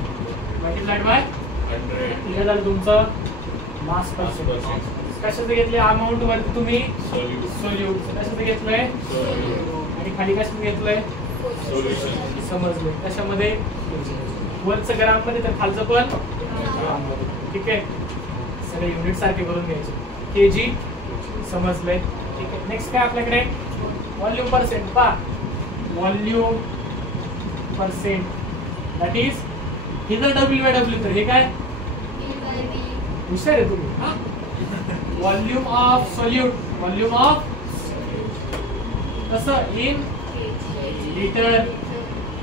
multiplied by 100. हे झालं तुमचं मास पर्सेंट. कशाचं घेतले? अमाऊंट वरती तुम्ही सोल्यूट. कशाचं घेतलंय? आणि खाली कशाचं घेतलंय? सोल्युशन. समजलं? कशामध्ये? वरचं ग्राम मध्ये तर खालचं पण. ठीक आहे, सगळे युनिट सारखे करून घ्यायचे. kg समजलंय? ठीक आहे. नेक्स्ट काय आपल्याकडे? Volume percent. पहा व्हॉल्यूम पर्सेंट दॅट इज, हे जर W by W तर हे काय? हुशार आहे तुम्ही. Volume of solute, volume of कसं? In litre.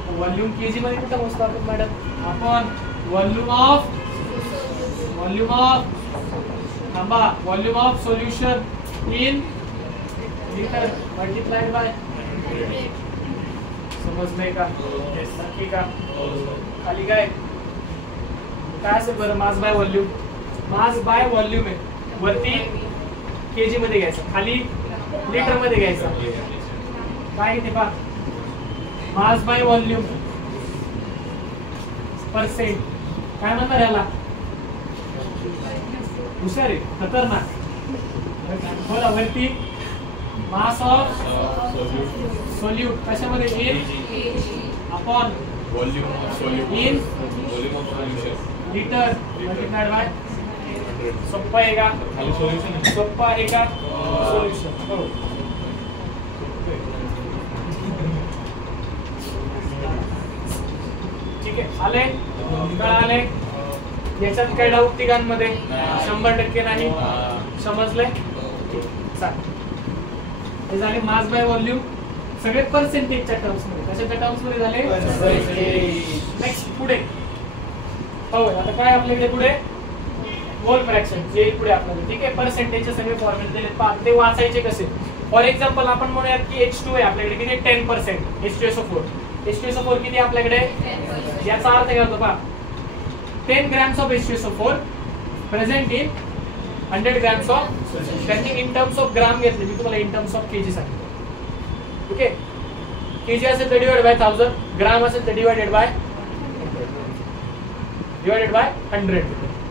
व्हॉल्यूम kg मध्ये कुठं मोजतो आपण मॅडम? आपण व्हॉल्यूम ऑफ थांबा, volume of solution in litre multiplied by. समजलंय का? नक्की का? खाली काय असेल बरं? Mass by volume. Mass by volume आहे. वरती kg मध्ये घ्यायचं, खाली लिटर मध्ये घ्यायचं. काय ते पहा, मास बाय व्हॉल्यूम पर्सेंट. काय म्हणतात याला? हुशार आहे, खतरनाक. बोला वरती मास ऑफ सोल्यूट कशामध्ये? In upon volume of solute in volume of solution litre multiplied bye. सोप्पा आहे का? खाली सोल्युशन. सोप्पा आहे का? सोल्युशन. हो, ठीक आहे. आले? कळाले? याच्यात काय डाऊट तिघांमध्ये? 100% नाही. समजलंय? चालेल. हे झाले मास बाय व्हॉल्यूम, सगळे पर्सेंटेजच्या टर्म्स मध्ये. कशाच्या टर्म्स मध्ये झाले? नेक्स्ट पुढे हो, आता काय आपल्याकडे पुढे? मोल फ्रॅक्शन जे पुढे आपल्याला. ठीक आहे, पर्सेंटेजचे सगळे फॉर्म्युले दिले, ते वाचायचे कसे? फॉर एक्झाम्पल आपण म्हणूयात की H2 आहे आपल्याकडे, किती? 10%. H2SO4. H2SO4 किती आपल्याकडे? याचा अर्थ काय होतो पहा, 10 grams of H2SO4 present in 100 grams of. त्यांनी इन टर्म्स ऑफ ग्राम घेतले, मी तुम्हाला इन टर्म्स ऑफ kg सांगितलं. ओके, kg असेल तर डिवाइड बाय 1000, ग्राम असेल तर डिवाइडेड बाय 100,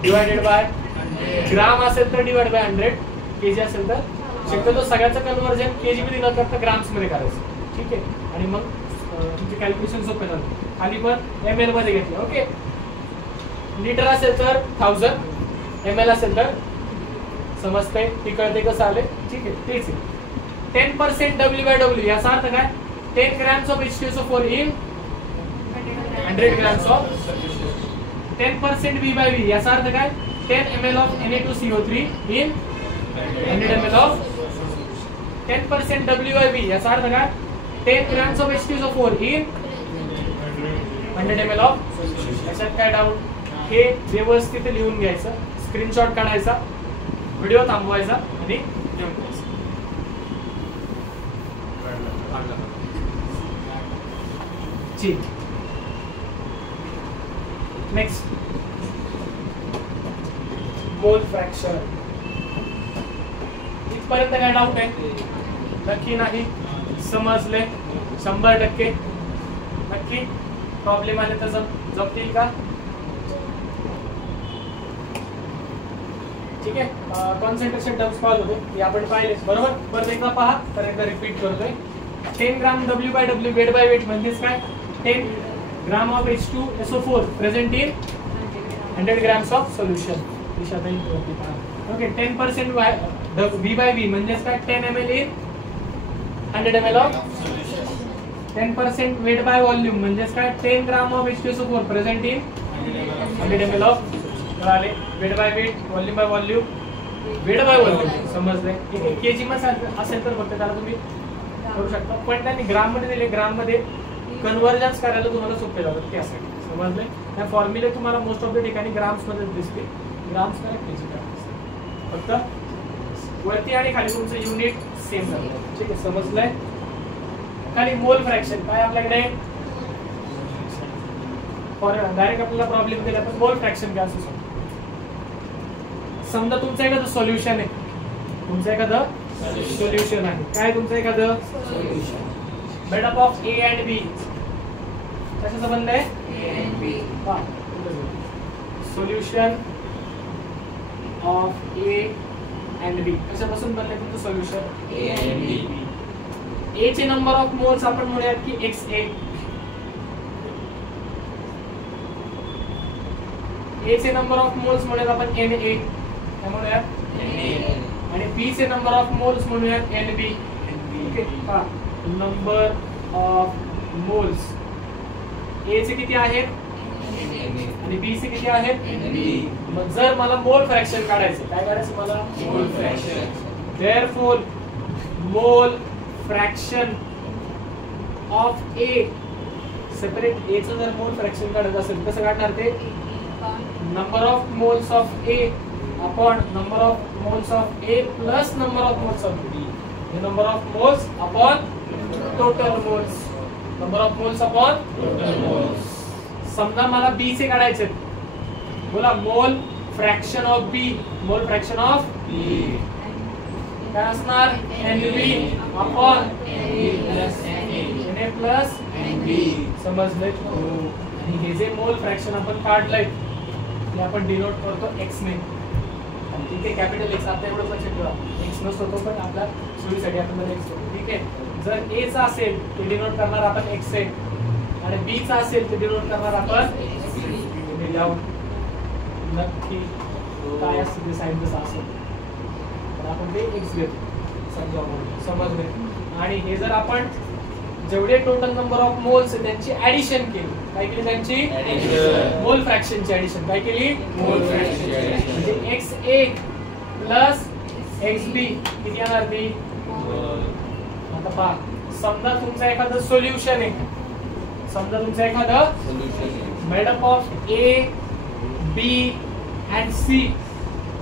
डिवाइडेड बाय ग्राम असेल तर डिवाइड बाय 100, kg असेल तर शक्यतो सगळ्याचं कन्वर्जन kg मध्ये न करता ग्राम्स मध्ये करायचं. ठीक आहे, आणि मग तुमचे कॅल्क्युलेशन सोपे झाले. खाली पण ml मध्ये घेतले. ओके, लिटर असेल तर 1000, ml असेल तर समजतंय? ती कळते कसं आले? ठीक आहे, तेच आहे. 10% W by W याचा अर्थ काय? 10 grams of H2SO4 in 100 grams of. 10% V by V याचा अर्थ काय? 10 ml of Na2CO3 in 100 ml of. 10% W by V याचा अर्थ काय? 10 grams of H2SO4 in 100 ml of. याच्यात काय डाऊट? हे व्यवस्थित लिहून घ्यायचं, स्क्रीनशॉट काढायचा, व्हिडिओ थांबवायचा आणि लिहून घ्यायचा. ठीक, नेक्स्ट मोल फ्रॅक्शन. इथपर्यंत काय डाऊट आहे? नक्की नाही? समजले? 100% नक्की? प्रॉब्लेम आले तर जपतील का? ठीक आहे. कॉन्सन्ट्रेशन टर्म्स कॉल होते हे आपण पाहिलेच बरोबर. परत एकदा पहा, तर एकदा रिपीट करतोय. 10 ग्राम W/W वेट बाय वेट म्हणजेच काय 10 gram of H2SO4 present in 100 grams of solution. Okay. 10% V/V म्हणजेच काय 10 ml in 100 ml of 10% weight by volume म्हणजेच काय 10 gram of H2SO4 present in 100 ml of. कळाले. Weight by weight, volume by volume, weight by volume समजलंय. ठीक आहे. KG मध्ये असेल तर फक्त त्याला तुम्ही करू शकता, पण त्यांनी ग्राम मध्ये दिले. ग्राम मध्ये कन्व्हर्जन्स करायला तुम्हाला सोपे जातात त्यासाठी समजलंय. त्या फॉर्म्युले तुम्हाला मोस्ट ऑफ द ठिकाणी ग्राम्स मध्ये दिसते. ग्राम्स करा, केजी करा, फक्त वरती आणि खाली तुमचं युनिट सेम झालं. ठीक आहे. समजलंय. खाली मोल फ्रॅक्शन काय आपल्याकडे डायरेक्ट आपल्याला प्रॉब्लेम दिला तर मोल फ्रॅक्शन काय असू शकतो. समजा तुमचं एखादं सोल्युशन आहे, तुमचं एखादं सोल्युशन आहे. काय तुमचं एखादं solution made up of A and B. कशाचा बनलं आहे solution of A and B. कशापासून बनलंय तुमचं solution A and B. A चे नंबर ऑफ मोल्स आपण म्हणूयात की XA. A चे नंबर ऑफ मोल्स म्हणूयात आपण NA. काय म्हणूयात NA. आणि B चे नंबर ऑफ मोल्स म्हणूयात NB. ओके. हा नंबर ऑफ मोल्स A चे किती आहेत आणि B चे किती आहेत NB. मग जर मला मोल फ्रॅक्शन काढायचं, काय करायचं मला मोल फ्रॅक्शन. देयरफॉर मोल fraction of A separate. A चं जर मोल फ्रॅक्शन काढायचं असेल कसं काढणार ते number of moles of A upon number of moles of A plus number of moles of B. The number of moles upon total moles. Number of moles upon total moles. समजा मला B चे काढायचे, बोला मोल fraction of B. मोल fraction of B काय असणार NB upon NA plus NB. समजले. आणि हे जे मोल फ्रॅक्शन आपण काढलंय हे आपण डिनोट करतो x ने. आणि ठीक आहे. कॅपिटल X आता एवढं लक्षात ठेवा. x नसतो तो पण आपल्या सोयीसाठी आपण x करतो. ठीक आहे. जर A चा असेल ते डिनोट करणार आपण x आहे आणि B चा असेल ते डिनोट करणार आपण लिहून नक्की काय असतं ते साइन जसं असेल तर आपण ते x घेतो समजले. आणि हे जर आपण जेवढे टोटल नंबर ऑफ मोल्स त्यांची ऍडिशन केली, काय केली त्यांची मोल फ्रॅक्शनची ऍडिशन काय केली मोल फ्रॅक्शन. म्हणजे XA प्लस XB किती येणार ती. आता पहा समजा तुमचं एखादं सोल्युशन आहे, समजा तुमचं एखादं solution made up of A B and C.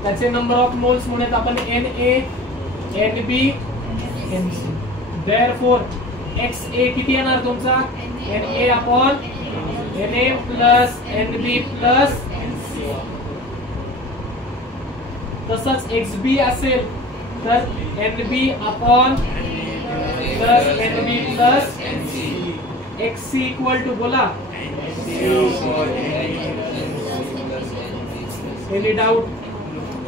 त्याचे नंबर ऑफ मोल्स म्हणून आपण NA NB NC. Therefore XA किती येणार तुमचा NA upon NA plus NB plus NC. तसंच XB असेल तर NB upon plus NB plus NC. XC equal to बोला एनी डाऊट.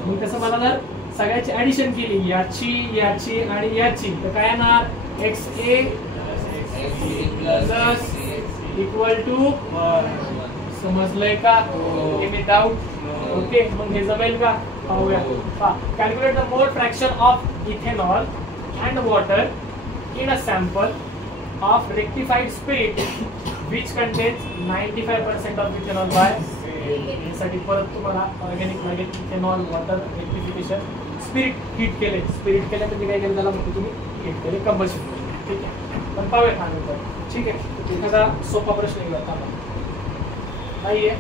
मग कसं मला जर सगळ्याची ऍडिशन केली याची याची आणि याची तर काय येणार XA प्लस इक्वल टू. समजलंय का एनी डाऊट. ओके. मग हे जमेल का पाहूया. Calculate the mole fraction of ethanol and water in a sample of rectified spirit which contains 95% of ethanol by. यासाठी परत तुम्हाला ऑर्गॅनिक लागेल ethanol water rectification spirit heat केले. स्पिरिट केले म्हणजे काय केलं त्याला म्हणतो तुम्ही हीट केले कंबशन. ठीक आहे. पण पाहूया हा नंतर. ठीक आहे. एखादा सोपा प्रश्न येईल आता नाहीये.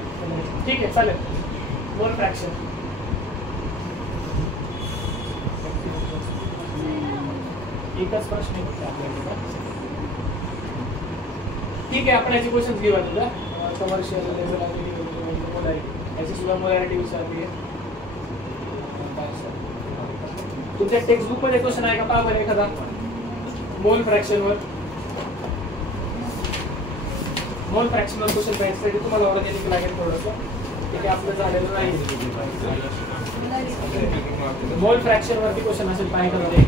ठीक आहे चालेल. मोल फ्रॅक्शन एकच प्रश्न आहे. ठीक आहे. आपण याचे क्वेश्चन घेऊया तुला. कमर्शियल याची सुद्धा मोलॅरिटी विचारली आहे. तुमच्या टेक्स्ट बुक मध्ये क्वेश्चन आहे का पहा बरं एखादा मोल फ्रॅक्शन वर. मोल फ्रॅक्शन वर क्वेश्चन पाहिजे तुम्हाला ऑर्गॅनिक लागेल थोडंसं. ठीक आहे. आपलं झालेलं नाही. मोल फ्रॅक्शन वरती क्वेश्चन असेल काय करते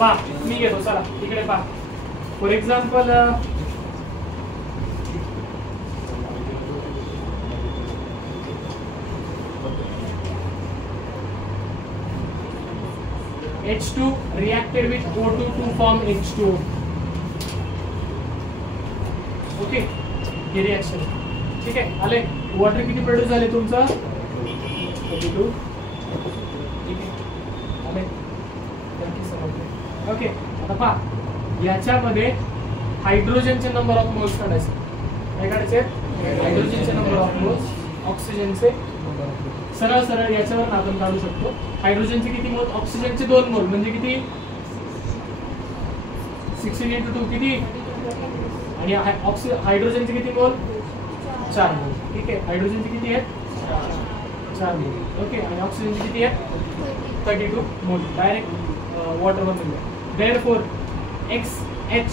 पा मी घेतो चला इकडे पा for example H2 reacted with O2 to form H2O. Okay हे रिएक्शन ठीक आहे आले वॉटर किती प्रोड्यूस झाले तुमचं 32 ठीक आहे आले नक्की समजले ओके आता पहा याच्यामध्ये हायड्रोजनचे नंबर ऑफ मोल्स काढायचे काय काढायचे हायड्रोजनचे नंबर ऑफ मोल्स ऑक्सिजनचे सरळ सरळ याच्यावर आपण काढू शकतो हायड्रोजनचे किती मोल ऑक्सिजनचे 2 मोल म्हणजे किती 16 × 2 किती आणि हायड्रोजनचे किती मोल 4 मोल ठीक आहे हायड्रोजनचे किती आहेत 4 मोल ओके आणि ऑक्सिजनचे किती आहेत 32 मोल डायरेक्ट वॉटर मध्ये देयरफॉर XH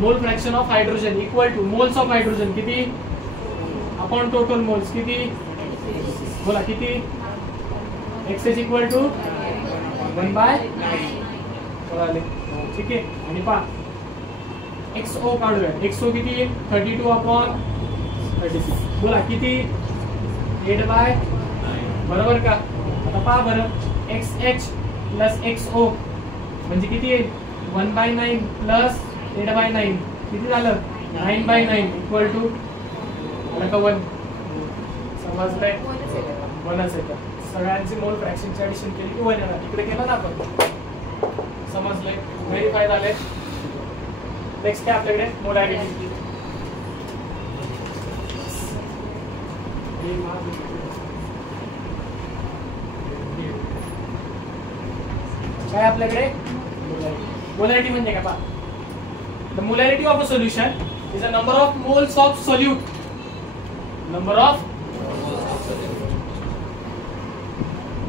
मोल fraction of hydrogen equal two moles of hydrogen किती अपॉन टोटल मोल्स किती बोला किती XH इक्वल टू 1/9 ठीक आहे आणि पहा XO काढूया XO किती 32/36 बोला किती 8/9 बरोबर का आता पहा बरं XH प्लस XO म्हणजे किती 1/9 प्लस 8/9 किती झालं 9/9 इक्वल टू आलं का 1 समजलंय 1 सेकंड सगळ्यांची मोल फ्रॅक्शनची ऍडिशन केली की 1 येणार इकडे केलं ना आपण समजलंय व्हेरीफाय झाले नेक्स्ट काय आपल्याकडे मोलॅरिटी काय आपल्याकडे मोलॅरिटी म्हणजे काय पहा the molarity of a solution is a number of moles of solute number of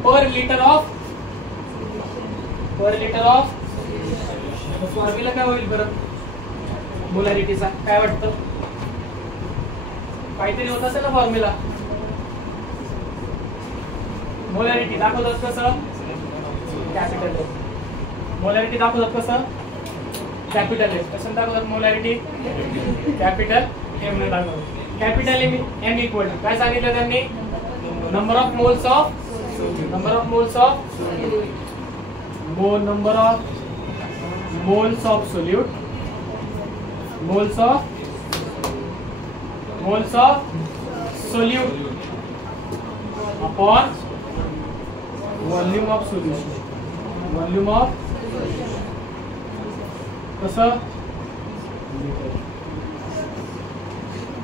per liter of formula काय होईल बरं मोलॅरिटीचा काय वाटतं काहीतरी होत असेल ना फॉर्म्युला मोलॅरिटी दाखवतात कसं कॅपिटल मोलॅरिटी दाखवतात कसं कॅपिटल कसं दाखवतात मोलॅरिटी कॅपिटल एम ने दाखवतात कॅपिटल एम इक्वल काय सांगितलं त्यांनी number of moles of number of moles of solute moles of solute upon volume of solution कसं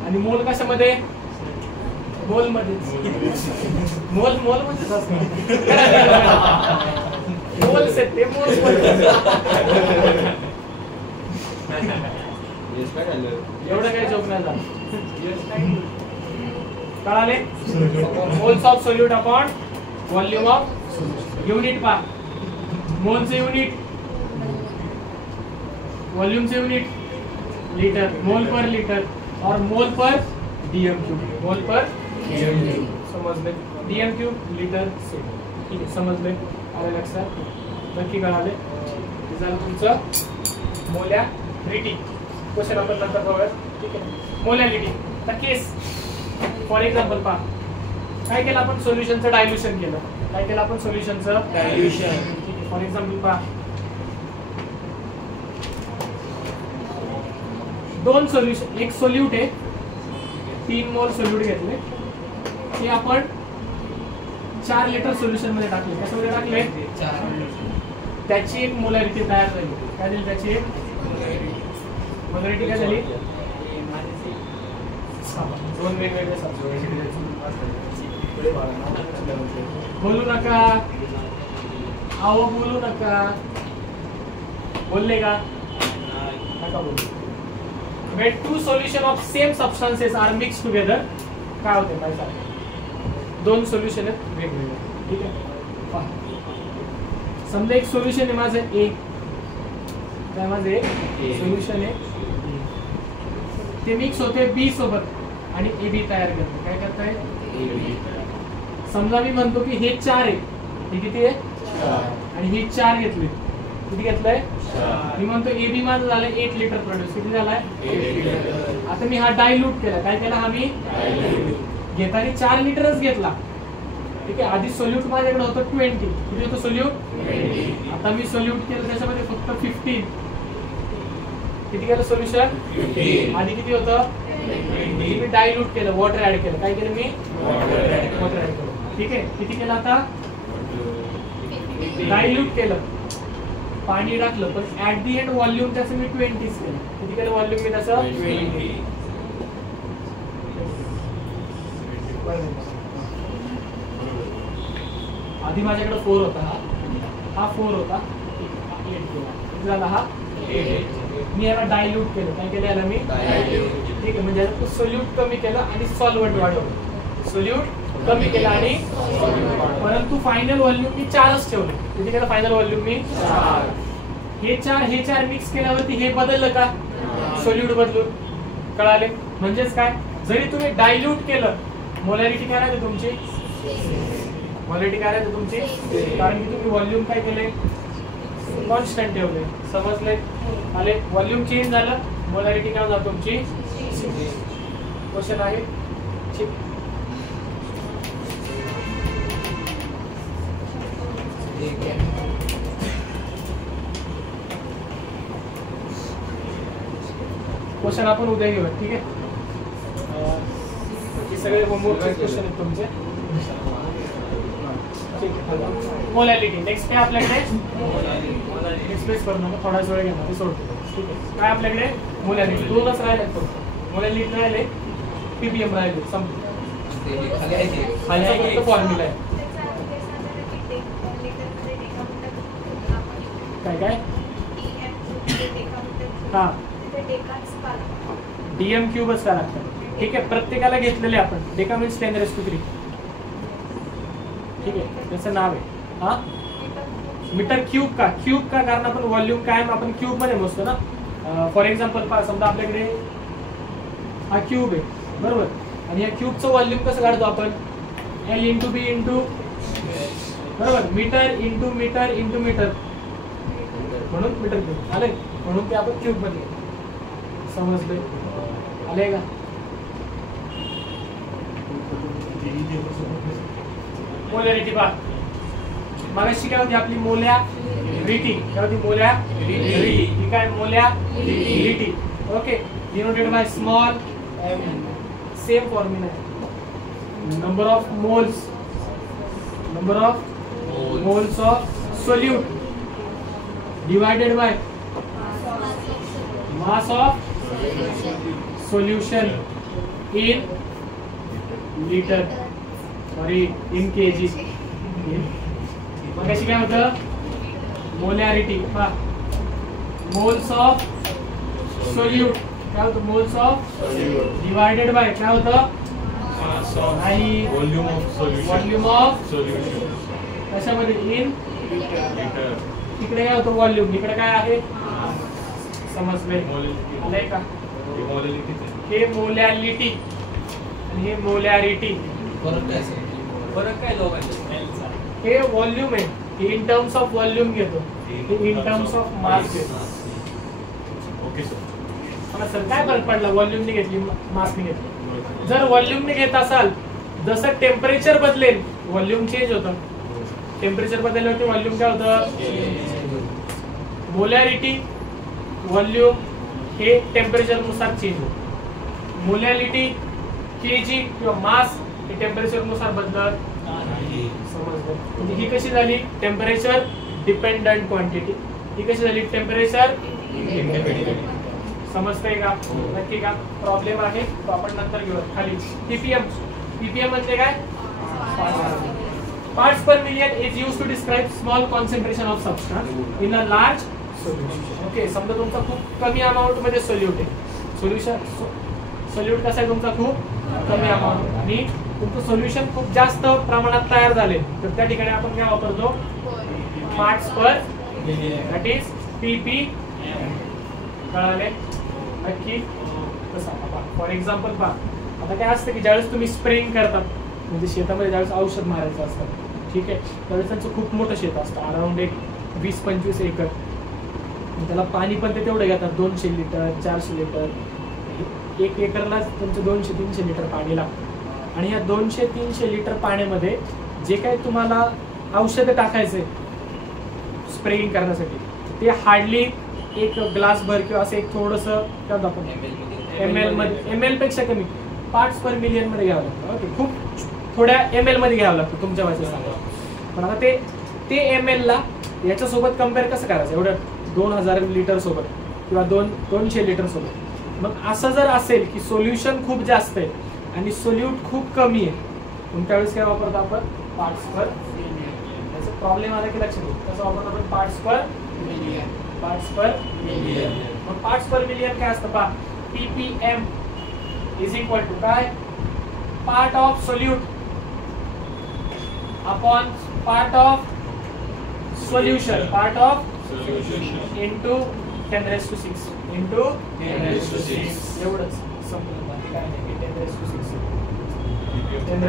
आणि मोल कशामध्ये मोल मध्ये मोल म्हणजेच असणार मोल से ते मोल एवढं काही जोक नाही झालं कळाले moles of solute upon volume of unit पा मोलचे युनिट व्हॉल्यूमचे युनिट लीटर मोल पर लीटर और मोल पर डीएम क्यूब मोल पर समजले डीएम क्यूब लिटर से ठीक आहे समजले आले लक्षात नक्की कळाले झालं तुमचं मोलॅरिटी क्वेश्चन आपण नंतर बघूया ठीक आहे मोलॅरिटी तर केस फॉर एक्झाम्पल पहा काय केलं आपण सोल्युशनचं डायल्युशन केलं काय केलं आपण सोल्युशनचं डायल्युशन ठीक आहे फॉर एक्झाम्पल पहा 2 सोल्युशन एक सोल्यूट आहे 3 मोल सोल्यूट घेतले हे आपण 4 लिटर सोल्युशन मध्ये टाकले कशामध्ये टाकले 4 त्याची एक मोलॅरिटी तयार झाली काय झाली त्याची एक मोलॅरिटी काय झाली 2 वेगवेगळे बोलू नका आओ बोलू नका बोलले का नका बोलू when 2 solution of same substances are mixed together काय होते माहिती आहे 2 सोल्युशन आहेत वेगवेगळे ठीक आहे पहा समजा एक सोल्युशन आहे माझं A काय माझं एक सोल्युशन आहे ते मिक्स होते B सोबत आणि AB तयार करते. काय करताय? समजा मी म्हणतो की हे 4 आहे, हे किती आहे? 4 आणि हे 4 घेतले. किती घेतलंय? 4. मी म्हणतो AB माझं झालं 8 लिटर प्रोड्यूस. किती झालाय? 8 लिटर. आता मी हा डायल्यूट केला. काय केला? हा मी घेताना 4 लिटरच घेतला. ठीक आहे. आधी सोल्यूट माझ्याकडे होतं 20. किती होतं सोल्यूट? 20. आता मी सोल्यूट केलं त्याच्यामध्ये फक्त 15. किती केलं सोल्युशन? 15. आधी किती होतं? मी डायल्यूट केलं, वॉटर ऍड केलं. काय केलं मी? वॉटर ऍड केलं. ठीक आहे. किती केलं आता? डायल्यूट केलं, पाणी टाकलं, पण ऍट दी एंड व्हॉल्यूम त्याचं मी 20 केलं. किती केलं व्हॉल्यूम मी त्याचं? 20. आधी माझ्याकडे 4 होता, हा 4 होता, 8 केला. किती झाला हा? 8. मी याला डायल्यूट केलं. काय केलं याला मी? ठीक आहे. म्हणजे सोल्यूट कमी केलं आणि सॉल्व्हंट वाढवलं. सोल्यूट कमी केलं आणि परंतु फायनल व्हॉल्यूम मी 4च ठेवलं. किती केलं फायनल व्हॉल्यूम मी? 4. हे 4 मिक्स केल्यावरती हे बदललं का? सोल्यूट बदलून. कळाले? म्हणजेच काय, जरी तुम्ही डायल्यूट केलं, मोलॅरिटी काय राहते तुमची? मोलॅरिटी काय राहते तुमची? कारण की तुम्ही व्हॉल्यूम काय केले? कॉन्स्टंट ठेवले. समजले? आले? व्हॉल्यूम चेंज झालं, मोलॅरिटी काय होणार तुमची? क्वेश्चन आहे? क्वेश्चन आपण उद्या घेऊया. ठीक आहे. हे सगळे होमवर्कचे क्वेश्चन आहेत तुमचे. मोलॅरिटी नेक्स्ट काय आपल्याकडे? एक्सप्रेस करू नका, थोडाच वेळ घेणार, सोडतो. ठीक आहे. काय आपल्याकडे? मोलॅरिटी. 2च राहिले फक्त. मोलॅरिटी राहिले, पीपीएम राहिले, संपले. खाली फक्त फॉर्म्युला आहे. काय हा DM क्यूबच का लागतं. ठीक आहे. प्रत्येकाला घेतलेले आपण. Deca means 10⁻3. ठीक आहे. त्याचं नाव आहे हा मीटर क्यूब का? क्यूब का? कारण आपण व्हॉल्यूम कायम आपण क्यूब मध्ये मोजतो ना. फॉर एक्झाम्पल समजा आपल्याकडे हा क्यूब आहे, बरोबर, आणि या क्यूबचं व्हॉल्यूम कसं काढतो आपण? L × B × बरोबर, metre into metre into metre, म्हणून मीटर क्यूब आले. म्हणून ते आपण क्यूब मध्ये. समजले? आले का? मोलॅरिटी पहा. मगाशी काय होती आपली? मोलॅरिटी. काय होती? मोलॅरिटी. ही काय? Molarity. Okay. Denoted by small m. Same formula आहे. Number of moles, number of moles of solute divided by mass of solution in litre, sorry in kg. मग अशी काय होतं? मोलॅरिटी. पहा, मोल्स ऑफ सोल्यूट काय होतं? मोल्स ऑफ डिवाइडेड बाय काय होतं? आणि व्हॉल्यूम ऑफ सोल्यूशन. कशामध्ये? In litre. तिकडे काय होतं? व्हॉल्यूम. इकडे काय आहे? समजले? आलंय का? हे मोलॅरिटी आणि हे मोलॅरिटी. फरक काय दोघांचा? हे व्हॉल्यूम आहे, हे इन टर्म्स ऑफ व्हॉल्यूम घेतो, हे इन टर्म्स ऑफ मास घेतो. Okay sir. सर काय फरक पडला? व्हॉल्यूमने घेतली, मासने घेतली. जर व्हॉल्यूमने घेत असाल, जसं टेम्परेचर बदलेल व्हॉल्यूम चेंज होतं. टेम्परेचर बदलल्यावरती व्हॉल्यूम काय होतं? मोलॅरिटी, व्हॉल्यूम हे टेम्परेचर नुसार चेंज होतं. मोलॅरिटी, केजी किंवा मास हे टेम्परेचर नुसार बदलत. समजलं? म्हणजे ही कशी झाली? Temperature dependent quantity. ही कशी झाली? Temperature independent. समजतंय का? नक्की का? प्रॉब्लेम आहे तो आपण नंतर घेऊ. खाली पीपीएम. पीपीएम म्हणजे काय? Parts per million is used to describe small concentration of substance in a large solution. Okay. समजा तुमचा खूप कमी अमाउंट मध्ये सोल्यूट आहे. सोल्यूट कसा आहे तुमचा? खूप कमी अमाउंट, आणि तुमचं सोल्युशन खूप जास्त प्रमाणात तयार झाले, तर त्या ठिकाणी आपण काय वापरतो? Parts per million, that is ppm. कळाले? नक्की? तसा फॉर एक्झाम्पल पहा, आता काय असतं की ज्यावेळेस तुम्ही स्प्रेइंग करतात म्हणजे शेतामध्ये ज्यावेळेस औषध मारायचं असतं, ठीक आहे, त्यावेळेस त्यांचं खूप मोठं शेत असतं, अराउंड एक 20-25 एकर. त्याला पाणी पण ते तेवढं घेतात, 200 लिटर 400 लिटर, 1 एकरला त्यांचं 200-300 लिटर पाणी लागतं. आणि या 200-300 लिटर पाण्यामध्ये जे काही तुम्हाला औषधं टाकायचे स्प्रेइंग करण्यासाठी ते हार्डली एक ग्लासभर किंवा असं एक थोडंसं काय आपण ml मध्ये, ml पेक्षा कमी पार्ट्स पर मिलियन मध्ये घ्यावं लागतं. ओके, खूप थोड्या ml मध्ये घ्यावं लागतं तुमच्या भाषेत सांगा. पण आता ते ml ला याच्यासोबत कम्पेअर कसं करायचं एवढं 2000 लिटर सोबत किंवा 200 लिटर सोबत. मग असं जर असेल की सोल्युशन खूप जास्त आहे आणि सोल्यूट खूप कमी आहे, मग त्यावेळेस काय वापरतो आपण पार्ट्स पर मिलियन. त्याचा प्रॉब्लेम आला की लक्षात येईल. कसं वापरतो आपण parts per million. Parts per million. मग पार्ट्स पर मिलियन काय असतं पहा, ppm इज इक्वल टू काय, part of solute upon part of solution, part of into 10⁶ into 10⁶. एवढंच संपलं, बाकी काय नाही. 10⁶ 10⁶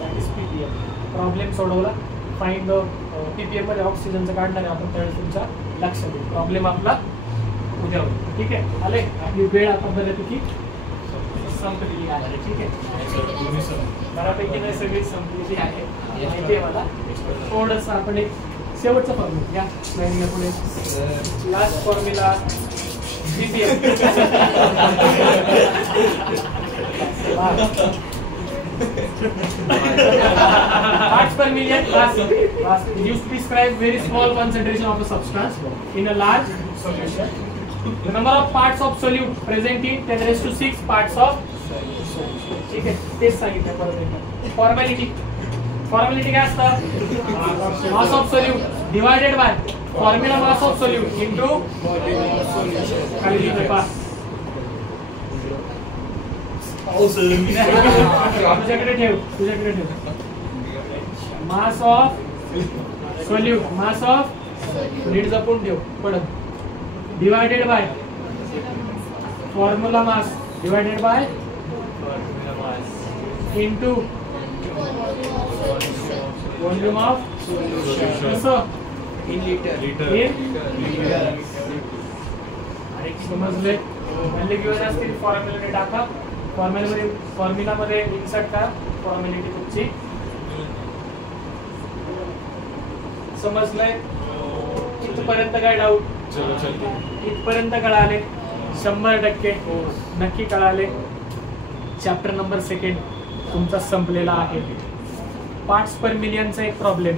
दॅट इज ppm. प्रॉब्लेम सोडवला. फाइंड द ppm मध्ये ऑक्सिजनचं काढणार आहे आपण, त्यावेळेस तुमच्या लक्षात येईल. प्रॉब्लेम आपला उद्या होईल. ठीक आहे, आले. आपली वेळ आता बऱ्यापैकी संपलेली आहे. ठीक आहे, बऱ्यापैकी नाही सगळी संपलेली आहे माहिती आहे मला. थोडंसं आपण एक शेवटचा फॉर्म्युला या स्लाइडला पुढे, last formula ppm. Parts per million used to describe very small concentration of a substance in a large solution. The number of parts of solute present in 10⁶ parts of solution. ठीक आहे, तेच सांगितलं परत एकदा. Formality काय असतं, mass of solute divided by formula mass of solute into खाली लिहिलंय पहा. तुझ्याकडे ठेव. Mass of solute, mass of नीट जपून ठेव पडत, divided by formula mass divided by into volume of solution in litre. समजले? व्हॅल्यू गिव्हन असतील फॉर्म्युला टाका, फॉर्म्युलामध्ये इन्सर्ट करा फॉर्मॅलिटी तुमची. समजलंय? इथपर्यंत काय डाऊट? इथपर्यंत कळाले? 100% नक्की कळाले. चॅप्टर नंबर 2 तुमचा संपलेला आहे. पार्ट्स पर मिलियनचा एक प्रॉब्लेम,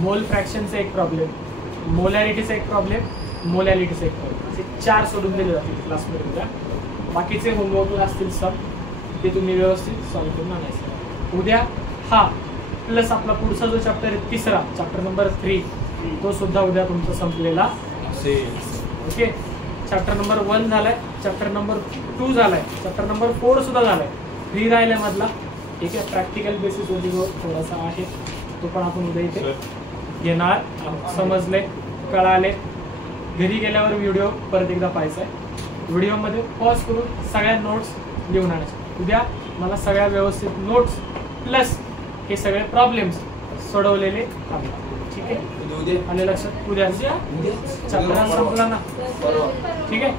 मोल फ्रॅक्शनचा एक प्रॉब्लेम, मोलॅरिटीचा एक प्रॉब्लेम, मोलॅलिटीचा एक प्रॉब्लेम, असे 4 सोडून दिले जातील क्लासमध्ये उद्या. बाकीचे होमवर्क असतील सब ते तुम्ही व्यवस्थित सॉल्व्ह करून आणायचं उद्या. हा प्लस आपला पुढचा जो चॅप्टर आहे तिसरा, चॅप्टर नंबर 3, तो सुद्धा उद्या तुमचा संपलेला असेल. ओके, चॅप्टर नंबर 1 झालाय, चॅप्टर नंबर 2 झालाय, चॅप्टर नंबर 4 सुद्धा झालाय. 3 राहिलाय मधला. ठीक आहे, प्रॅक्टिकल बेसिसवरती थोडासा आहे, तो पण आपण उद्या इथे घेणार. समजले? कळाले? घरी गेल्यावर व्हिडिओ परत एकदा पाहायचा आहे. व्हिडिओमध्ये पॉज करून सगळ्या नोट्स लिहून आणायचे. उद्या मला सगळ्या व्यवस्थित नोट्स प्लस हे सगळे प्रॉब्लेम्स सोडवलेले हवे. ठीक आहे, आले लक्षात? उद्या चॅप्टर संपला ना. ठीक आहे.